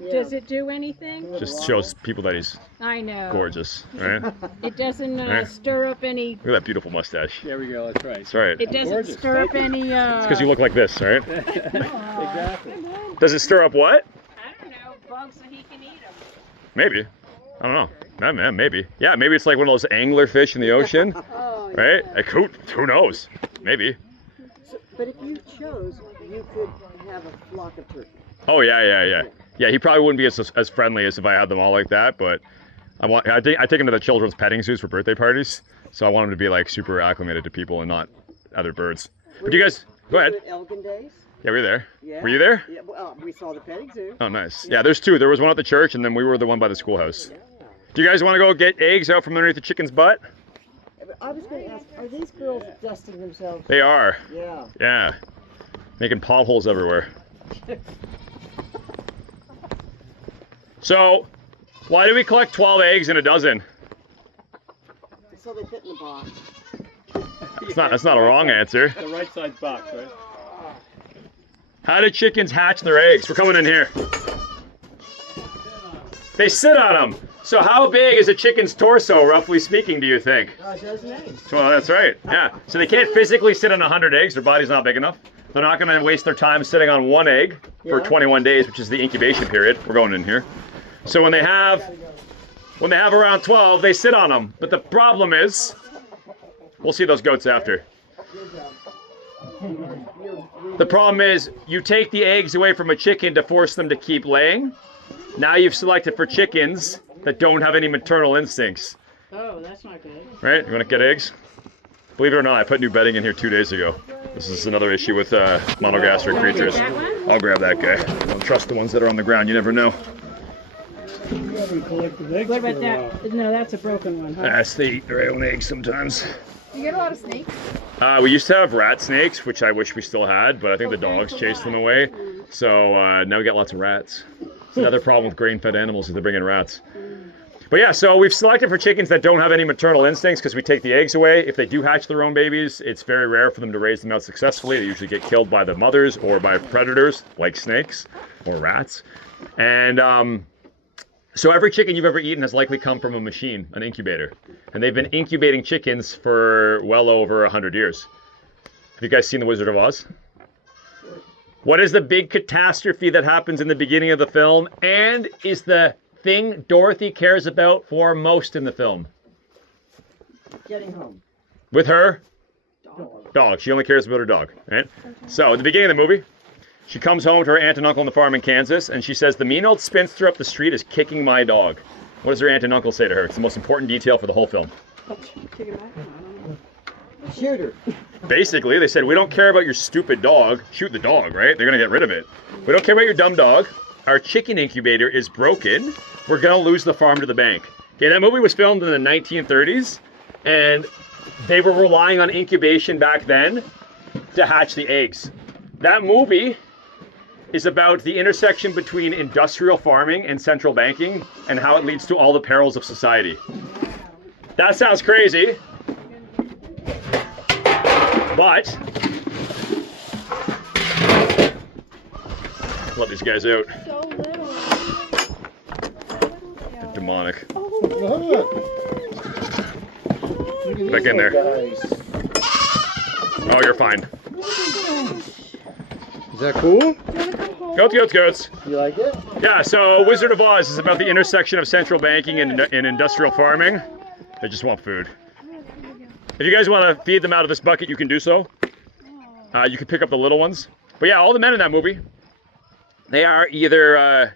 Yeah. Does it do anything? Just shows people that he's I know. gorgeous, right? Look It doesn't Right. stir up any. at that beautiful mustache. There we go. That's right. That's right. It doesn't Gorgeous. stir up Thank any. It's because you look like this, right? Exactly. Does it stir up what? I don't know, bugs so he can eat them. Maybe. I don't know. Man, maybe. Yeah, maybe it's like one of those angler fish in the ocean, Oh, right? Like who knows? Maybe. So, but if you chose, you could have a flock of turkeys. Oh yeah. Yeah, he probably wouldn't be as friendly as if I had them all like that, but I take him to the children's petting zoos for birthday parties, so I want him to be like super acclimated to people and not other birds. But you guys, go ahead. Was it Elgin Days? Yeah, we were there. Yeah. Were you there? Yeah, well, we saw the petting zoo. Oh, nice. Yeah, there's two. There was one at the church, and then we were the one by the schoolhouse. Yeah. Do you guys want to go get eggs out from underneath the chicken's butt? But I was going to ask, are these girls dusting themselves? They are. Yeah. Yeah. Making potholes everywhere. So, why do we collect 12 eggs in a dozen? So they fit in the box. That's not a wrong answer. The right size box, right? How do chickens hatch their eggs? We're coming in here. They sit on them. So how big is a chicken's torso, roughly speaking, do you think? A dozen eggs. Well, that's right. Yeah. So they can't physically sit on 100 eggs. Their body's not big enough. They're not going to waste their time sitting on one egg for Yeah. 21 days, which is the incubation period. We're going in here. So when they have around 12, they sit on them. But the problem is, we'll see those goats after. The problem is, you take the eggs away from a chicken to force them to keep laying. Now you've selected for chickens that don't have any maternal instincts. Oh, that's not good. Right? You want to get eggs? Believe it or not, I put new bedding in here 2 days ago. This is another issue with monogastric creatures. That one? I'll grab that guy. Don't trust the ones that are on the ground. You never know. What about that? No, that's a broken one, huh? Yes, they eat their own eggs sometimes. You get a lot of snakes. We used to have rat snakes, which I wish we still had, but I think the dogs chased them away. So now we got lots of rats. It's another problem with grain-fed animals is they bring in rats. But yeah, so we've selected for chickens that don't have any maternal instincts because we take the eggs away. If they do hatch their own babies, it's very rare for them to raise them out successfully. They usually get killed by the mothers or by predators like snakes or rats. And so every chicken you've ever eaten has likely come from a machine, an incubator. And they've been incubating chickens for well over 100 years. Have you guys seen The Wizard of Oz? What is the big catastrophe that happens in the beginning of the film and is the thing Dorothy cares about for most in the film? Getting home. With her dog. She only cares about her dog, right? So at the beginning of the movie, she comes home to her aunt and uncle on the farm in Kansas, and she says, the mean old spinster up the street is kicking my dog. What does her aunt and uncle say to her? It's the most important detail for the whole film. Shoot her. Basically, they said, we don't care about your stupid dog. Shoot the dog, right? They're going to get rid of it. We don't care about your dumb dog. Our chicken incubator is broken. We're going to lose the farm to the bank. Okay, that movie was filmed in the 1930s, and they were relying on incubation back then to hatch the eggs. That movie is about the intersection between industrial farming and central banking and how it leads to all the perils of society. That sounds crazy, but let these guys out. So little. They're demonic. Look Back in there. Guys. Oh, you're fine. Is that cool? Goats, goats, goats. You like it? Yeah, so Wizard of Oz is about the intersection of central banking and industrial farming. They just want food. If you guys want to feed them out of this bucket, you can do so. You can pick up the little ones. But yeah, all the men in that movie, they are either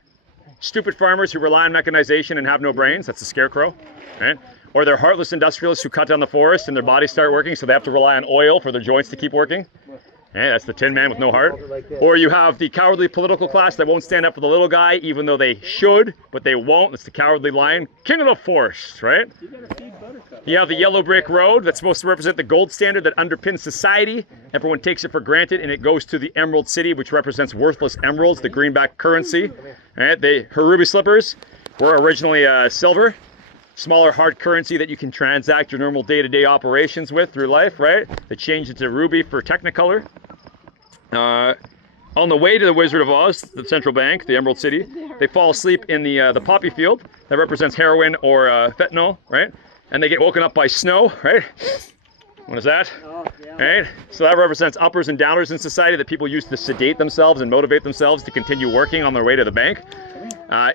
stupid farmers who rely on mechanization and have no brains. That's the Scarecrow, right? Or they're heartless industrialists who cut down the forest and their bodies start working, so they have to rely on oil for their joints to keep working. Hey, that's the Tin Man with no heart. Or you have the cowardly political class that won't stand up for the little guy, even though they should, but they won't. That's the Cowardly Lion, king of the forest, right? You gotta feed Buttercup. You have the yellow brick road that's supposed to represent the gold standard that underpins society. Everyone takes it for granted, and it goes to the Emerald City, which represents worthless emeralds, the greenback currency. Right? Her ruby slippers were originally silver. Smaller hard currency that you can transact your normal day-to-day operations with through life, right? They changed it to ruby for Technicolor. On the way to the Wizard of Oz, the central bank, the Emerald City, they fall asleep in the poppy field that represents heroin or fentanyl, right? And they get woken up by snow, right? What is that? Oh, yeah. Right? So that represents uppers and downers in society that people use to sedate themselves and motivate themselves to continue working on their way to the bank.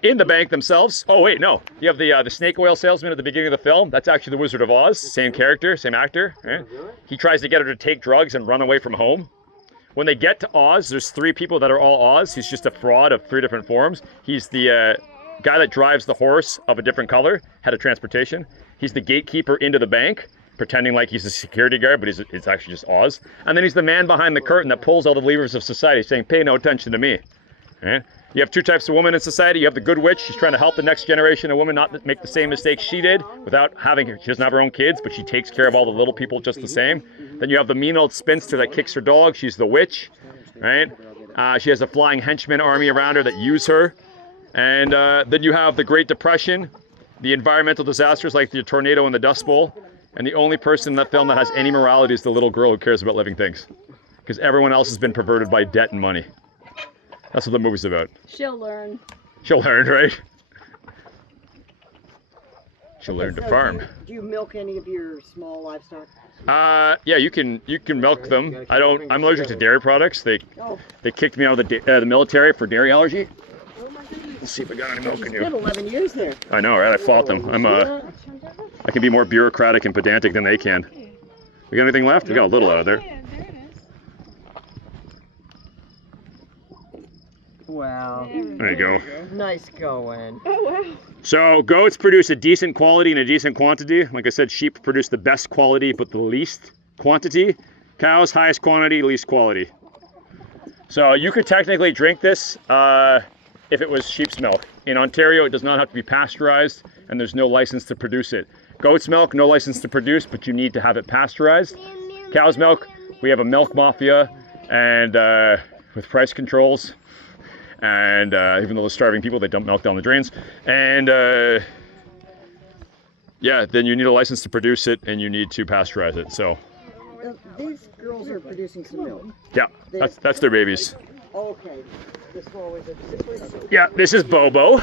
In the bank themselves, oh wait, no. You have the snake oil salesman at the beginning of the film. That's actually the Wizard of Oz. Same character, same actor. Right? He tries to get her to take drugs and run away from home. When they get to Oz, there's 3 people that are all Oz. He's just a fraud of 3 different forms. He's the guy that drives the horse of a different color, head of transportation. He's the gatekeeper into the bank, pretending like he's a security guard, but it's actually just Oz. And then he's the man behind the curtain that pulls all the levers of society, saying, pay no attention to me. Right? You have 2 types of women in society. You have the good witch. She's trying to help the next generation of women not make the same mistakes she did without having, she doesn't have her own kids, but she takes care of all the little people just the same. Then you have the mean old spinster that kicks her dog. She's the witch, right? She has a flying henchman army around her that use her. And then you have the Great Depression, the environmental disasters like the tornado and the Dust Bowl. And the only person in that film that has any morality is the little girl who cares about living things. Because everyone else has been perverted by debt and money. That's what the movie's about. She'll learn. She'll learn, right? She'll learn to farm. Do you milk any of your small livestock? Yeah, you can milk them. I'm allergic to dairy products. They kicked me out of the military for dairy allergy. Let's see if I got any milk in You had you. 11 years there. I know, right? I fought them. I can be more bureaucratic and pedantic than they can. We got anything left? We got a little out of there. Wow. There you go. Nice going. So goats produce a decent quality and a decent quantity. Like I said, sheep produce the best quality but the least quantity. Cows, highest quantity, least quality. So you could technically drink this if it was sheep's milk. In Ontario, it does not have to be pasteurized and there's no license to produce it. Goat's milk, no license to produce, but you need to have it pasteurized. Cow's milk, we have a milk mafia and with price controls. And even though they're starving people, they dump milk down the drains. And yeah, then you need a license to produce it and you need to pasteurize it. So These girls are producing some milk. yeah, that's their babies. Okay. This one was a Yeah, this is Bobo.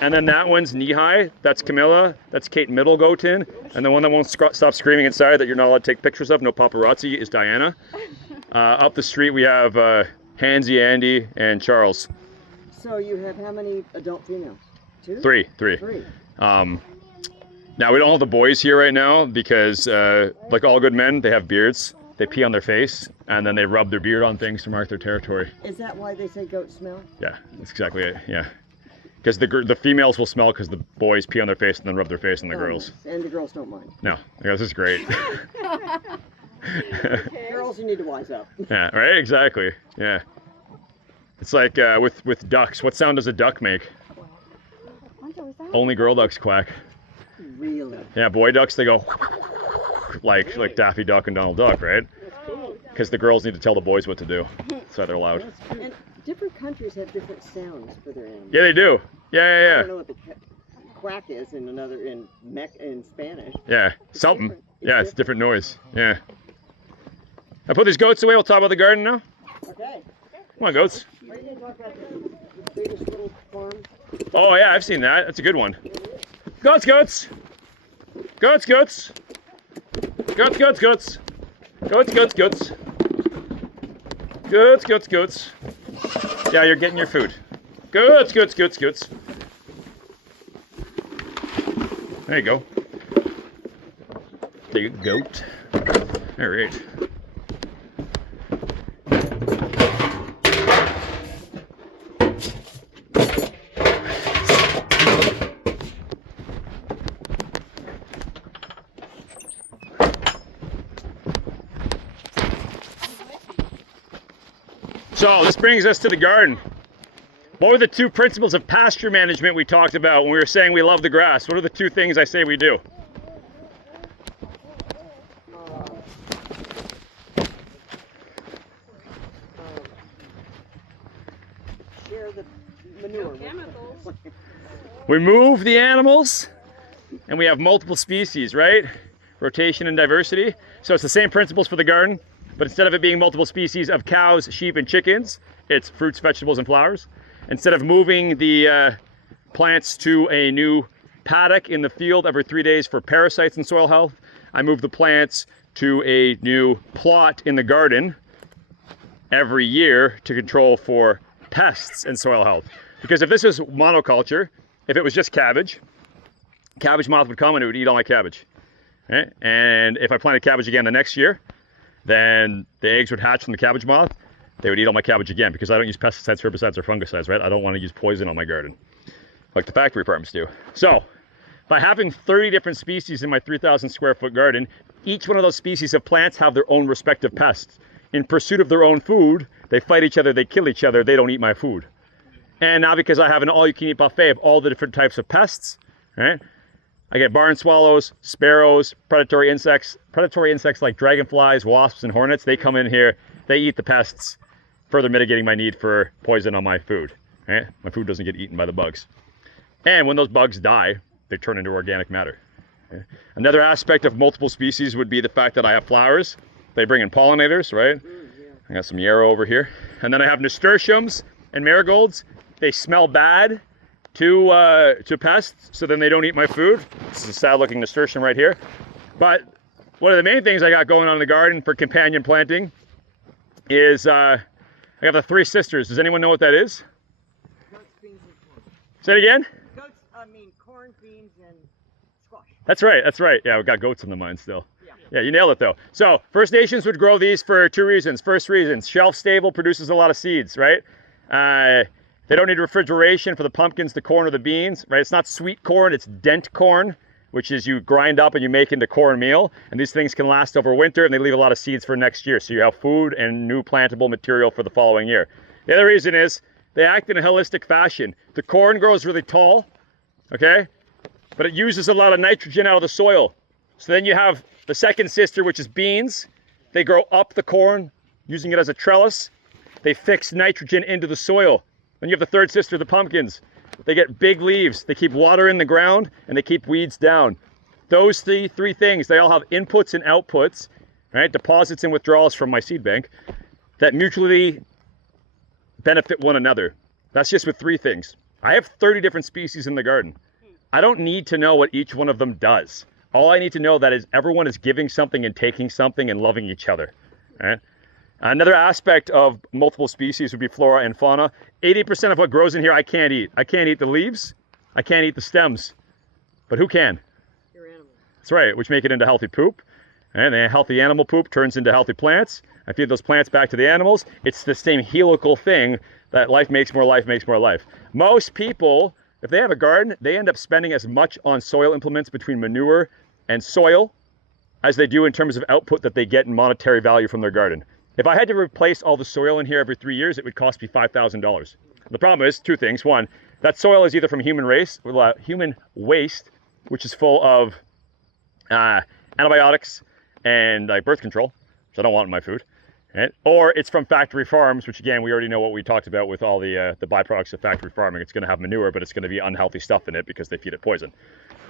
And then that one's Knee-High. That's Camilla. That's Kate Middlegotin. And the one that won't stop screaming inside that you're not allowed to take pictures of, no paparazzi, is Diana. Up the street we have Hansy, Andy, and Charles. So you have how many adult females? Two? Three. Three. Now we don't have the boys here right now because, like all good men, they have beards. They pee on their face and then they rub their beard on things to mark their territory. Is that why they say goats smell? Yeah, that's exactly it. Yeah, because the females will smell because the boys pee on their face and then rub their face on the girls. And the girls don't mind. No, this is great. Girls, you need to wise up. Yeah, right. Exactly. Yeah. It's like with ducks. What sound does a duck make? Only girl ducks quack. Really? Yeah, boy ducks they go like Daffy Duck and Donald Duck, right? Because the girls need to tell the boys what to do. That's why they're loud. And different countries have different sounds for their animals. Yeah, they do. I Yeah. don't know what the quack is in in Spanish. Yeah, something. different. Yeah, it's a different noise. Yeah. I put these goats away. We'll talk about the garden now. Okay. Come on, goats. Are you going to talk about the biggest little farm? Oh yeah, I've seen that. That's a good one. Goats, goats. Goats, goats. Goats, goats, goats. Goats, goats, goats. Goats, goats, goats. Yeah, you're getting your food. Goats, goats, goats, goats. There you go. Take a goat. All right. So this brings us to the garden. What were the two principles of pasture management we talked about when we were saying we love the grass? What are the two things I say we do? Share the manure. Chemicals. We move the animals and we have multiple species, right? Rotation and diversity. So it's the same principles for the garden, but instead of it being multiple species of cows, sheep, and chickens, it's fruits, vegetables, and flowers. Instead of moving the plants to a new paddock in the field every 3 days for parasites and soil health, I move the plants to a new plot in the garden every year to control for pests and soil health. Because if this was monoculture, if it was just cabbage, cabbage moth would come and it would eat all my cabbage. Right? And if I planted cabbage again the next year, then the eggs would hatch from the cabbage moth. They would eat all my cabbage again because I don't use pesticides, herbicides, or fungicides, right? I don't want to use poison on my garden like the factory farms do. So by having 30 different species in my 3,000 square foot garden, each one of those species of plants have their own respective pests. In pursuit of their own food, they fight each other, they kill each other, they don't eat my food. And now because I have an all-you-can-eat buffet of all the different types of pests, right? I get barn swallows, sparrows, predatory insects like dragonflies, wasps, and hornets. They come in here, they eat the pests, further mitigating my need for poison on my food. Right? My food doesn't get eaten by the bugs. And when those bugs die, they turn into organic matter. Okay? Another aspect of multiple species would be the fact that I have flowers. They bring in pollinators, right? I got some yarrow over here. And then I have nasturtiums and marigolds. They smell bad to pests, so then they don't eat my food. This is a sad looking nasturtium right here. But one of the main things I got going on in the garden for companion planting is I got the Three Sisters. Does anyone know what that is? Goats, beans, and corn. Say it again? Corn, beans, and squash. That's right, that's right. Yeah, we got goats in the mind still. Yeah, you nailed it though. So First Nations would grow these for two reasons. First reason, shelf stable, produces a lot of seeds, right? They don't need refrigeration for the pumpkins, the corn, or the beans, right? It's not sweet corn, it's dent corn, which is you grind up and you make into cornmeal. And these things can last over winter and they leave a lot of seeds for next year. So you have food and new plantable material for the following year. The other reason is they act in a holistic fashion. The corn grows really tall, okay? But it uses a lot of nitrogen out of the soil. So then you have the second sister, which is beans. They grow up the corn, using it as a trellis. They fix nitrogen into the soil. Then you have the third sister, the pumpkins. They get big leaves. They keep water in the ground and they keep weeds down. Those three things, they all have inputs and outputs, right? Deposits and withdrawals from my seed bank that mutually benefit one another. That's just with three things. I have 30 different species in the garden. I don't need to know what each one of them does. All I need to know that is everyone is giving something and taking something and loving each other, right? Another aspect of multiple species would be flora and fauna. 80% of what grows in here I can't eat. I can't eat the leaves. I can't eat the stems. But who can? Your animal. That's right, which make it into healthy poop. And then healthy animal poop turns into healthy plants. I feed those plants back to the animals. It's the same helical thing that life makes more life makes more life. Most people, if they have a garden, they end up spending as much on soil implements between manure and soil as they do in terms of output that they get in monetary value from their garden. If I had to replace all the soil in here every 3 years, it would cost me $5,000. The problem is two things. One, that soil is either from human waste, which is full of antibiotics and like birth control, which I don't want in my food, right? Or it's from factory farms, which again, we already know what we talked about with all the byproducts of factory farming. It's going to have manure, but it's going to be unhealthy stuff in it because they feed it poison.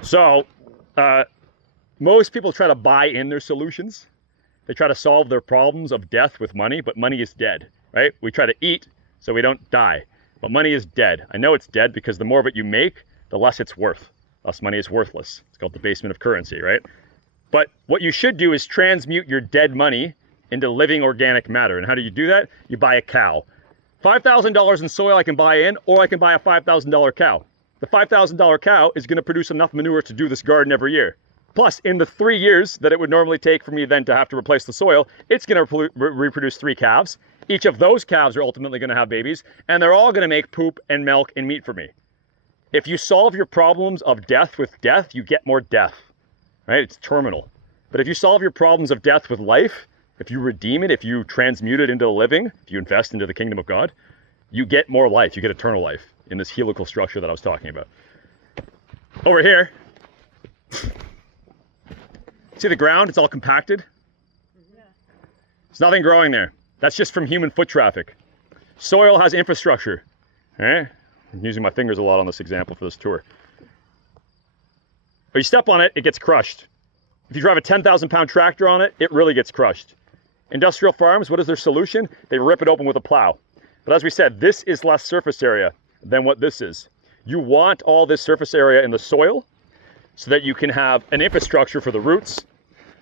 So most people try to buy in their solutions. They try to solve their problems of death with money, but money is dead, right? We try to eat so we don't die, but money is dead. I know it's dead because the more of it you make, the less it's worth. Less money is worthless. It's called the basement of currency, right? But what you should do is transmute your dead money into living organic matter. And how do you do that? You buy a cow. $5,000 in soil I can buy in, or I can buy a $5,000 cow. The $5,000 cow is going to produce enough manure to do this garden every year. Plus, in the 3 years that it would normally take for me then to have to replace the soil, it's going to reproduce 3 calves. Each of those calves are ultimately going to have babies, and they're all going to make poop and milk and meat for me. If you solve your problems of death with death, you get more death, right? It's terminal. But if you solve your problems of death with life, if you redeem it, if you transmute it into living, if you invest into the kingdom of God, you get more life. You get eternal life in this helical structure that I was talking about. Over here, see the ground? It's all compacted. There's nothing growing there. That's just from human foot traffic. Soil has infrastructure. All right? I'm using my fingers a lot on this example for this tour. But you step on it, it gets crushed. If you drive a 10,000 pound tractor on it, it really gets crushed. Industrial farms, what is their solution? They rip it open with a plow. But as we said, this is less surface area than what this is. You want all this surface area in the soil so that you can have an infrastructure for the roots,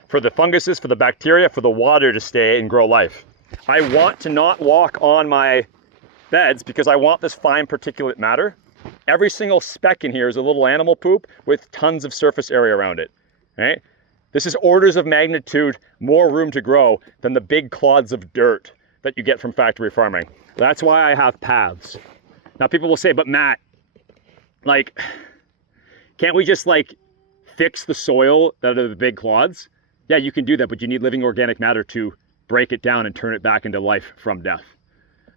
for the funguses, for the bacteria, for the water to stay and grow life. I want to not walk on my beds because I want this fine particulate matter. Every single speck in here is a little animal poop with tons of surface area around it, right? This is orders of magnitude more room to grow than the big clods of dirt that you get from factory farming. That's why I have paths. Now people will say, but Matt, like, can't we just like fix the soil that are the big clods? Yeah, you can do that, but you need living organic matter to break it down and turn it back into life from death.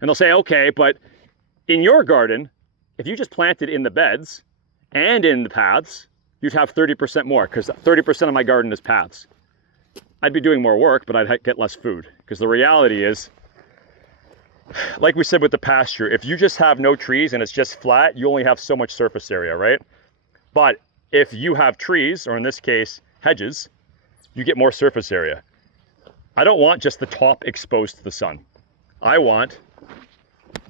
And they'll say, okay, but in your garden, if you just planted in the beds and in the paths, you'd have 30% more, because 30% of my garden is paths. I'd be doing more work, but I'd get less food. Because the reality is, like we said with the pasture, if you just have no trees and it's just flat, you only have so much surface area, right? But if you have trees, or in this case, hedges, you get more surface area. I don't want just the top exposed to the sun. I want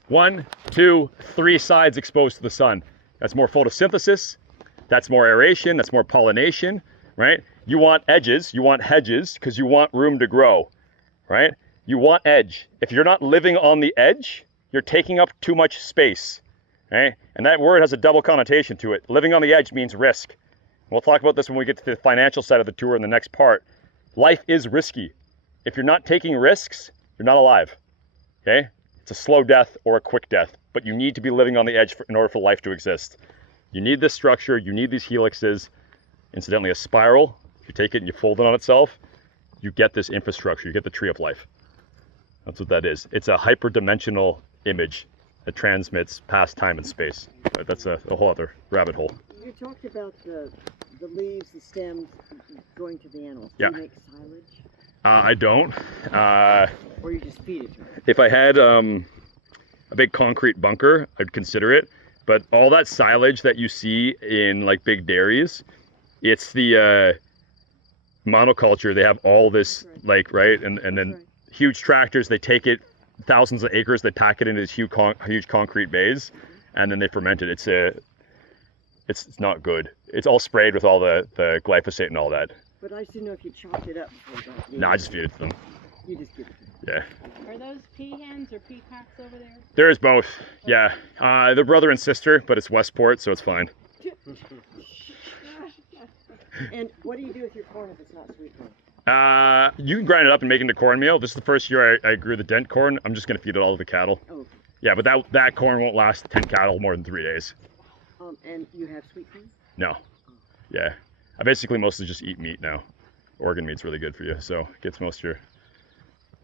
1, 2, 3 sides exposed to the sun. That's more photosynthesis, that's more aeration, that's more pollination, right? You want edges, you want hedges, because you want room to grow, right? You want edge. If you're not living on the edge, you're taking up too much space, right? And that word has a double connotation to it. Living on the edge means risk. We'll talk about this when we get to the financial side of the tour in the next part. Life is risky. If you're not taking risks, you're not alive, okay? It's a slow death or a quick death, but you need to be living on the edge in order for life to exist. You need this structure, you need these helixes. Incidentally, a spiral, if you take it and you fold it on itself, you get this infrastructure, you get the tree of life. That's what that is. It's a hyperdimensional image that transmits past time and space. But that's a whole other rabbit hole. You talked about the leaves, the stems going to the animals. Yeah. Do you make silage? I don't. Or you just feed it to them? If I had a big concrete bunker, I'd consider it. But all that silage that you see in like big dairies, it's the monoculture. They have all this like, right? And then huge tractors, they take it thousands of acres, they pack it into these huge concrete bays, and then they ferment it. It's not good. It's all sprayed with all the glyphosate and all that. But I should know if you chopped it up before you got it. No, I just feed it to them. You just give it to me. Yeah. Are those peahens or peacocks over there? There is both. Yeah. They're brother and sister, but it's Westport, so it's fine. And what do you do with your corn if it's not sweet corn? You can grind it up and make it into cornmeal. This is the first year I grew the dent corn. I'm just gonna feed it all to the cattle. Oh, Yeah, but that corn won't last 10 cattle more than 3 days. and you have sweet corn? No. Yeah. I basically mostly just eat meat now. Organ meat's really good for you, so it gets most of your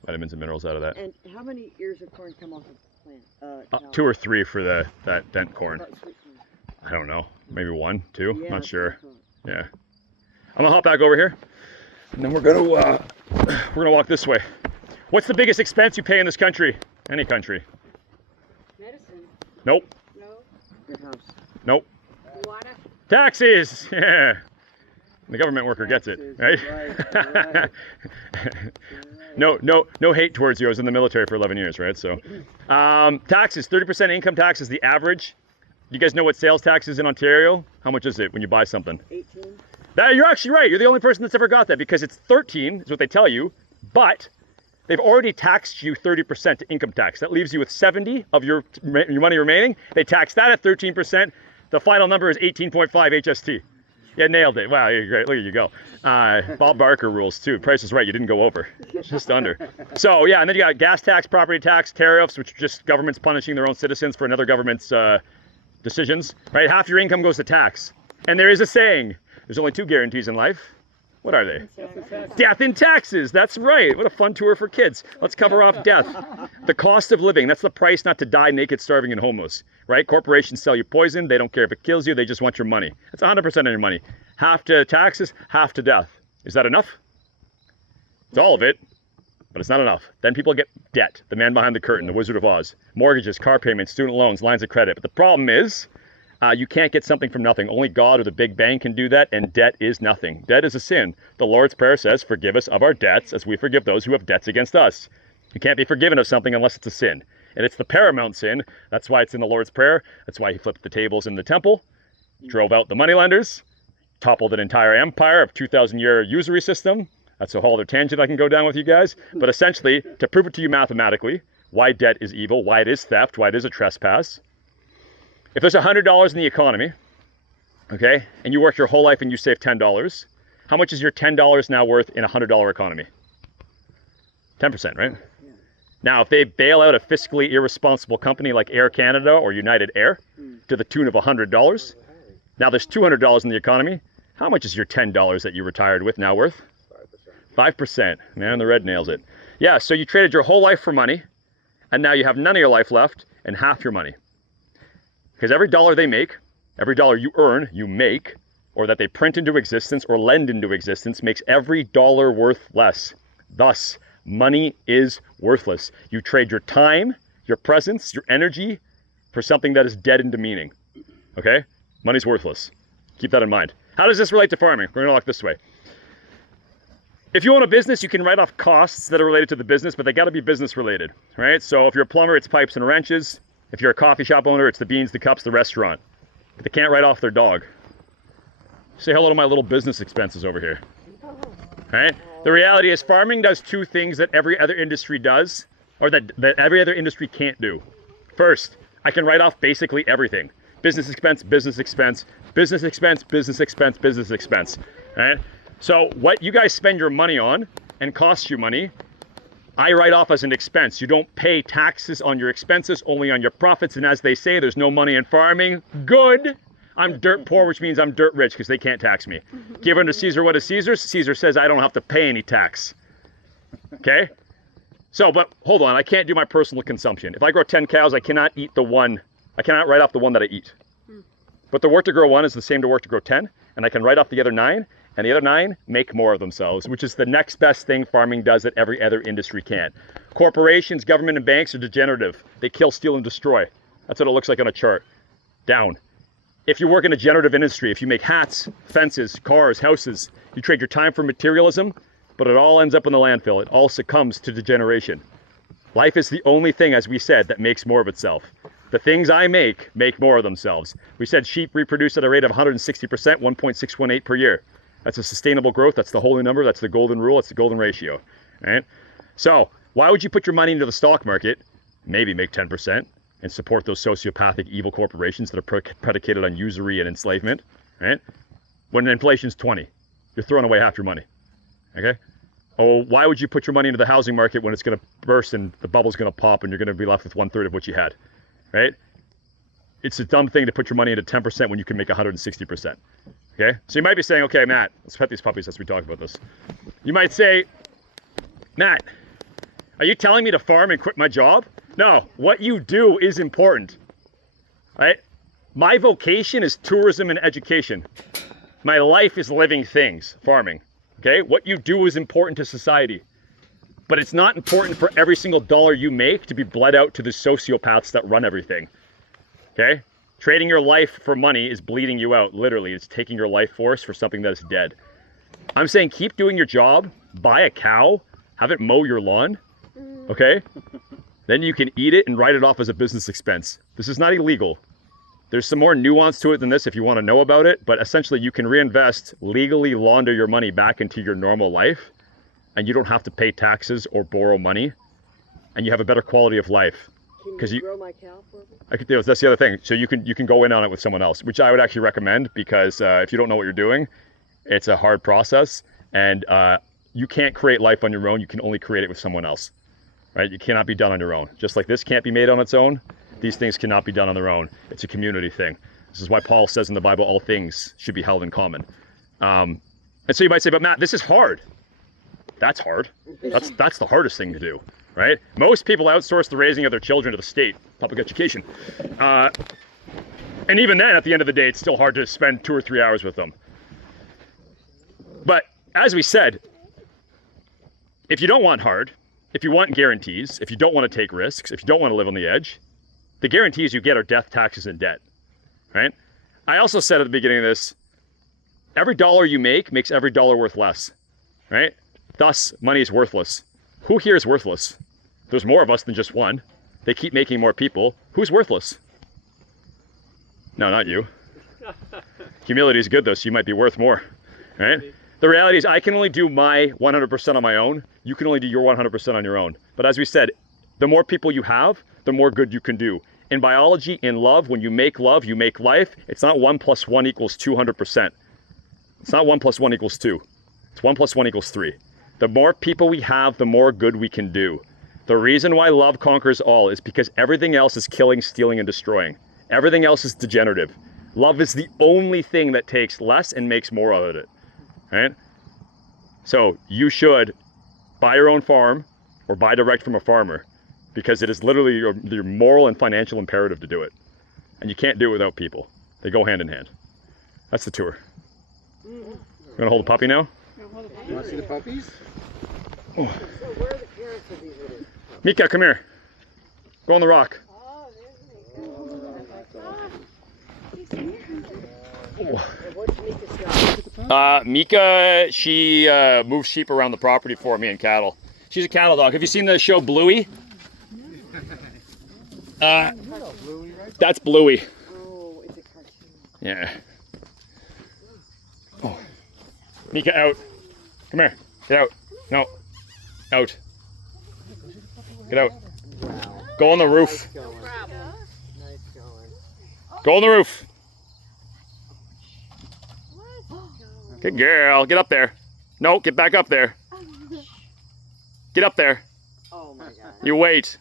vitamins and minerals out of that. And how many ears of corn come off of the plant? 2 or 3 for that dent corn. What about sweet corn? I don't know. Maybe 1, 2. Yeah, Not that's sure. what I thought. Yeah. I'm gonna hop back over here, and then we're gonna walk this way. What's the biggest expense you pay in this country? Any country? Medicine. Nope. No. Your house. Nope. Water. Taxes. Yeah. The government worker gets it, right? Right. No hate towards you. I was in the military for 11 years, right? So, taxes. 30% income tax is the average. You guys know what sales tax is in Ontario? How much is it when you buy something? 18. You're actually right. You're the only person that's ever got that because it's 13 is what they tell you, but they've already taxed you 30% income tax. That leaves you with 70 of your money remaining. They tax that at 13%. The final number is 18.5 HST. Yeah, nailed it. Wow, you're great. Look at you go. Bob Barker rules too. Price is right. You didn't go over. Just under. So yeah, and then you got gas tax, property tax, tariffs, which are just governments punishing their own citizens for another government's decisions. Right? Half your income goes to tax. And there is a saying. There's only 2 guarantees in life. What are they? Death and taxes. That's right. What a fun tour for kids. Let's cover off death. The cost of living. That's the price not to die naked, starving, and homeless. Right? Corporations sell you poison. They don't care if it kills you. They just want your money. That's 100% of your money. Half to taxes, half to death. Is that enough? It's all of it, but it's not enough. Then people get debt. The man behind the curtain, the Wizard of Oz. Mortgages, car payments, student loans, lines of credit. But the problem is, you can't get something from nothing. Only God or the Big Bang can do that, and debt is nothing. Debt is a sin. The Lord's Prayer says, forgive us of our debts as we forgive those who have debts against us. You can't be forgiven of something unless it's a sin. And it's the paramount sin. That's why it's in the Lord's Prayer. That's why he flipped the tables in the temple, drove out the moneylenders, toppled an entire empire of 2,000-year usury system. That's a whole other tangent I can go down with you guys. But essentially, to prove it to you mathematically, why debt is evil, why it is theft, why it is a trespass. If there's $100 in the economy, okay, and you work your whole life and you save $10, how much is your $10 now worth in a $100 economy? 10%, right? Yeah. Now, if they bail out a fiscally irresponsible company like Air Canada or United Air to the tune of $100, now there's $200 in the economy. How much is your $10 that you retired with now worth? 5%. Man, the red nails it. Yeah, so you traded your whole life for money, and now you have none of your life left and half your money. Because every dollar they make, every dollar you earn, you make, or that they print into existence or lend into existence makes every dollar worth less. Thus, money is worthless. You trade your time, your presence, your energy for something that is dead and demeaning. Okay? Money's worthless. Keep that in mind. How does this relate to farming? We're gonna walk this way. If you own a business, you can write off costs that are related to the business, but they gotta be business related, right? So if you're a plumber, it's pipes and wrenches. If you're a coffee shop owner, it's the beans, the cups, the restaurant. But they can't write off their dog. Say hello to my little business expenses over here. Right? The reality is farming does 2 things that every other industry does, or that every other industry can't do. First, I can write off basically everything. Business expense, business expense, business expense, business expense, business expense. Right? So what you guys spend your money on and costs you money, I write off as an expense. You don't pay taxes on your expenses, only on your profits. And as they say, there's no money in farming. Good. I'm dirt poor, which means I'm dirt rich because they can't tax me. Give unto Caesar what is Caesar's. Caesar says I don't have to pay any tax. Okay? So, but hold on. I can't do my personal consumption. If I grow 10 cows, I cannot eat the one. I cannot write off the one that I eat. But the work to grow 1 is the same to work to grow 10. And I can write off the other 9. And the other 9 make more of themselves, which is the next best thing farming does that every other industry can. Corporations, government, and banks are degenerative. They kill, steal, and destroy. That's what it looks like on a chart. Down. If you work in a generative industry, if you make hats, fences, cars, houses, you trade your time for materialism, but it all ends up in the landfill. It all succumbs to degeneration. Life is the only thing, as we said, that makes more of itself. The things I make more of themselves. We said sheep reproduce at a rate of 160%, 1.618 per year. That's a sustainable growth. That's the holy number. That's the golden rule. It's the golden ratio. Right? So why would you put your money into the stock market, maybe make 10%, and support those sociopathic evil corporations that are predicated on usury and enslavement, right? When inflation's 20, you're throwing away half your money, okay? Oh, why would you put your money into the housing market when it's going to burst and the bubble's going to pop and you're going to be left with 1/3 of what you had, right? It's a dumb thing to put your money into 10% when you can make 160%, okay? So you might be saying, okay, Matt, let's pet these puppies as we talk about this. You might say, Matt, are you telling me to farm and quit my job? No, what you do is important, right? My vocation is tourism and education. My life is living things, farming, okay? What you do is important to society, but it's not important for every single dollar you make to be bled out to the sociopaths that run everything, okay? Trading your life for money is bleeding you out, literally. It's taking your life force for something that is dead. I'm saying keep doing your job, buy a cow, have it mow your lawn, okay? Then you can eat it and write it off as a business expense. This is not illegal. There's some more nuance to it than this if you want to know about it, but essentially you can reinvest, legally launder your money back into your normal life, and you don't have to pay taxes or borrow money, and you have a better quality of life. Can you grow my cow for me? That's the other thing. So you can go in on it with someone else, which I would actually recommend, because if you don't know what you're doing, it's a hard process, and you can't create life on your own. You can only create it with someone else, right? You cannot be done on your own. Just like this can't be made on its own, these things cannot be done on their own. It's a community thing. This is why Paul says in the Bible, all things should be held in common. And so you might say, but Matt, this is hard. That's hard. That's the hardest thing to do, right? Most people outsource the raising of their children to the state, public education. And even then, at the end of the day, it's still hard to spend 2 or 3 hours with them. But as we said, if you don't want hard, if you want guarantees, if you don't want to take risks, if you don't want to live on the edge, the guarantees you get are death, taxes, and debt, right? I also said at the beginning of this, every dollar you make makes every dollar worth less, right? Thus, money is worthless. Who here is worthless? There's more of us than just one. They keep making more people. Who's worthless? No, not you. Humility is good though, so you might be worth more, right? The reality is I can only do my 100% on my own. You can only do your 100% on your own. But as we said, the more people you have, the more good you can do. In biology, in love, when you make love, you make life. It's not 1 + 1 = 200%. It's not 1 + 1 = 2. It's 1 + 1 = 3. The more people we have, the more good we can do. The reason why love conquers all is because everything else is killing, stealing, and destroying. Everything else is degenerative. Love is the only thing that takes less and makes more of it, right? So you should buy your own farm or buy direct from a farmer, because it is literally your moral and financial imperative to do it. And you can't do it without people. They go hand in hand. That's the tour. You want to hold the puppy now? You want to see the puppies? So where are the parents of these little? Mika, come here. Go on the rock. What's Mika's job? Mika, she moves sheep around the property for me and cattle. She's a cattle dog. Have you seen the show Bluey? That's Bluey. Oh, it's a cartoon. Yeah. Oh. Mika, out. Come here. Get out. No. Out. Get out. Wow. Go on the roof. Nice going. Nice going. Go on the roof. Good girl. Get up there. No, get back up there. Get up there. Oh my God. You wait.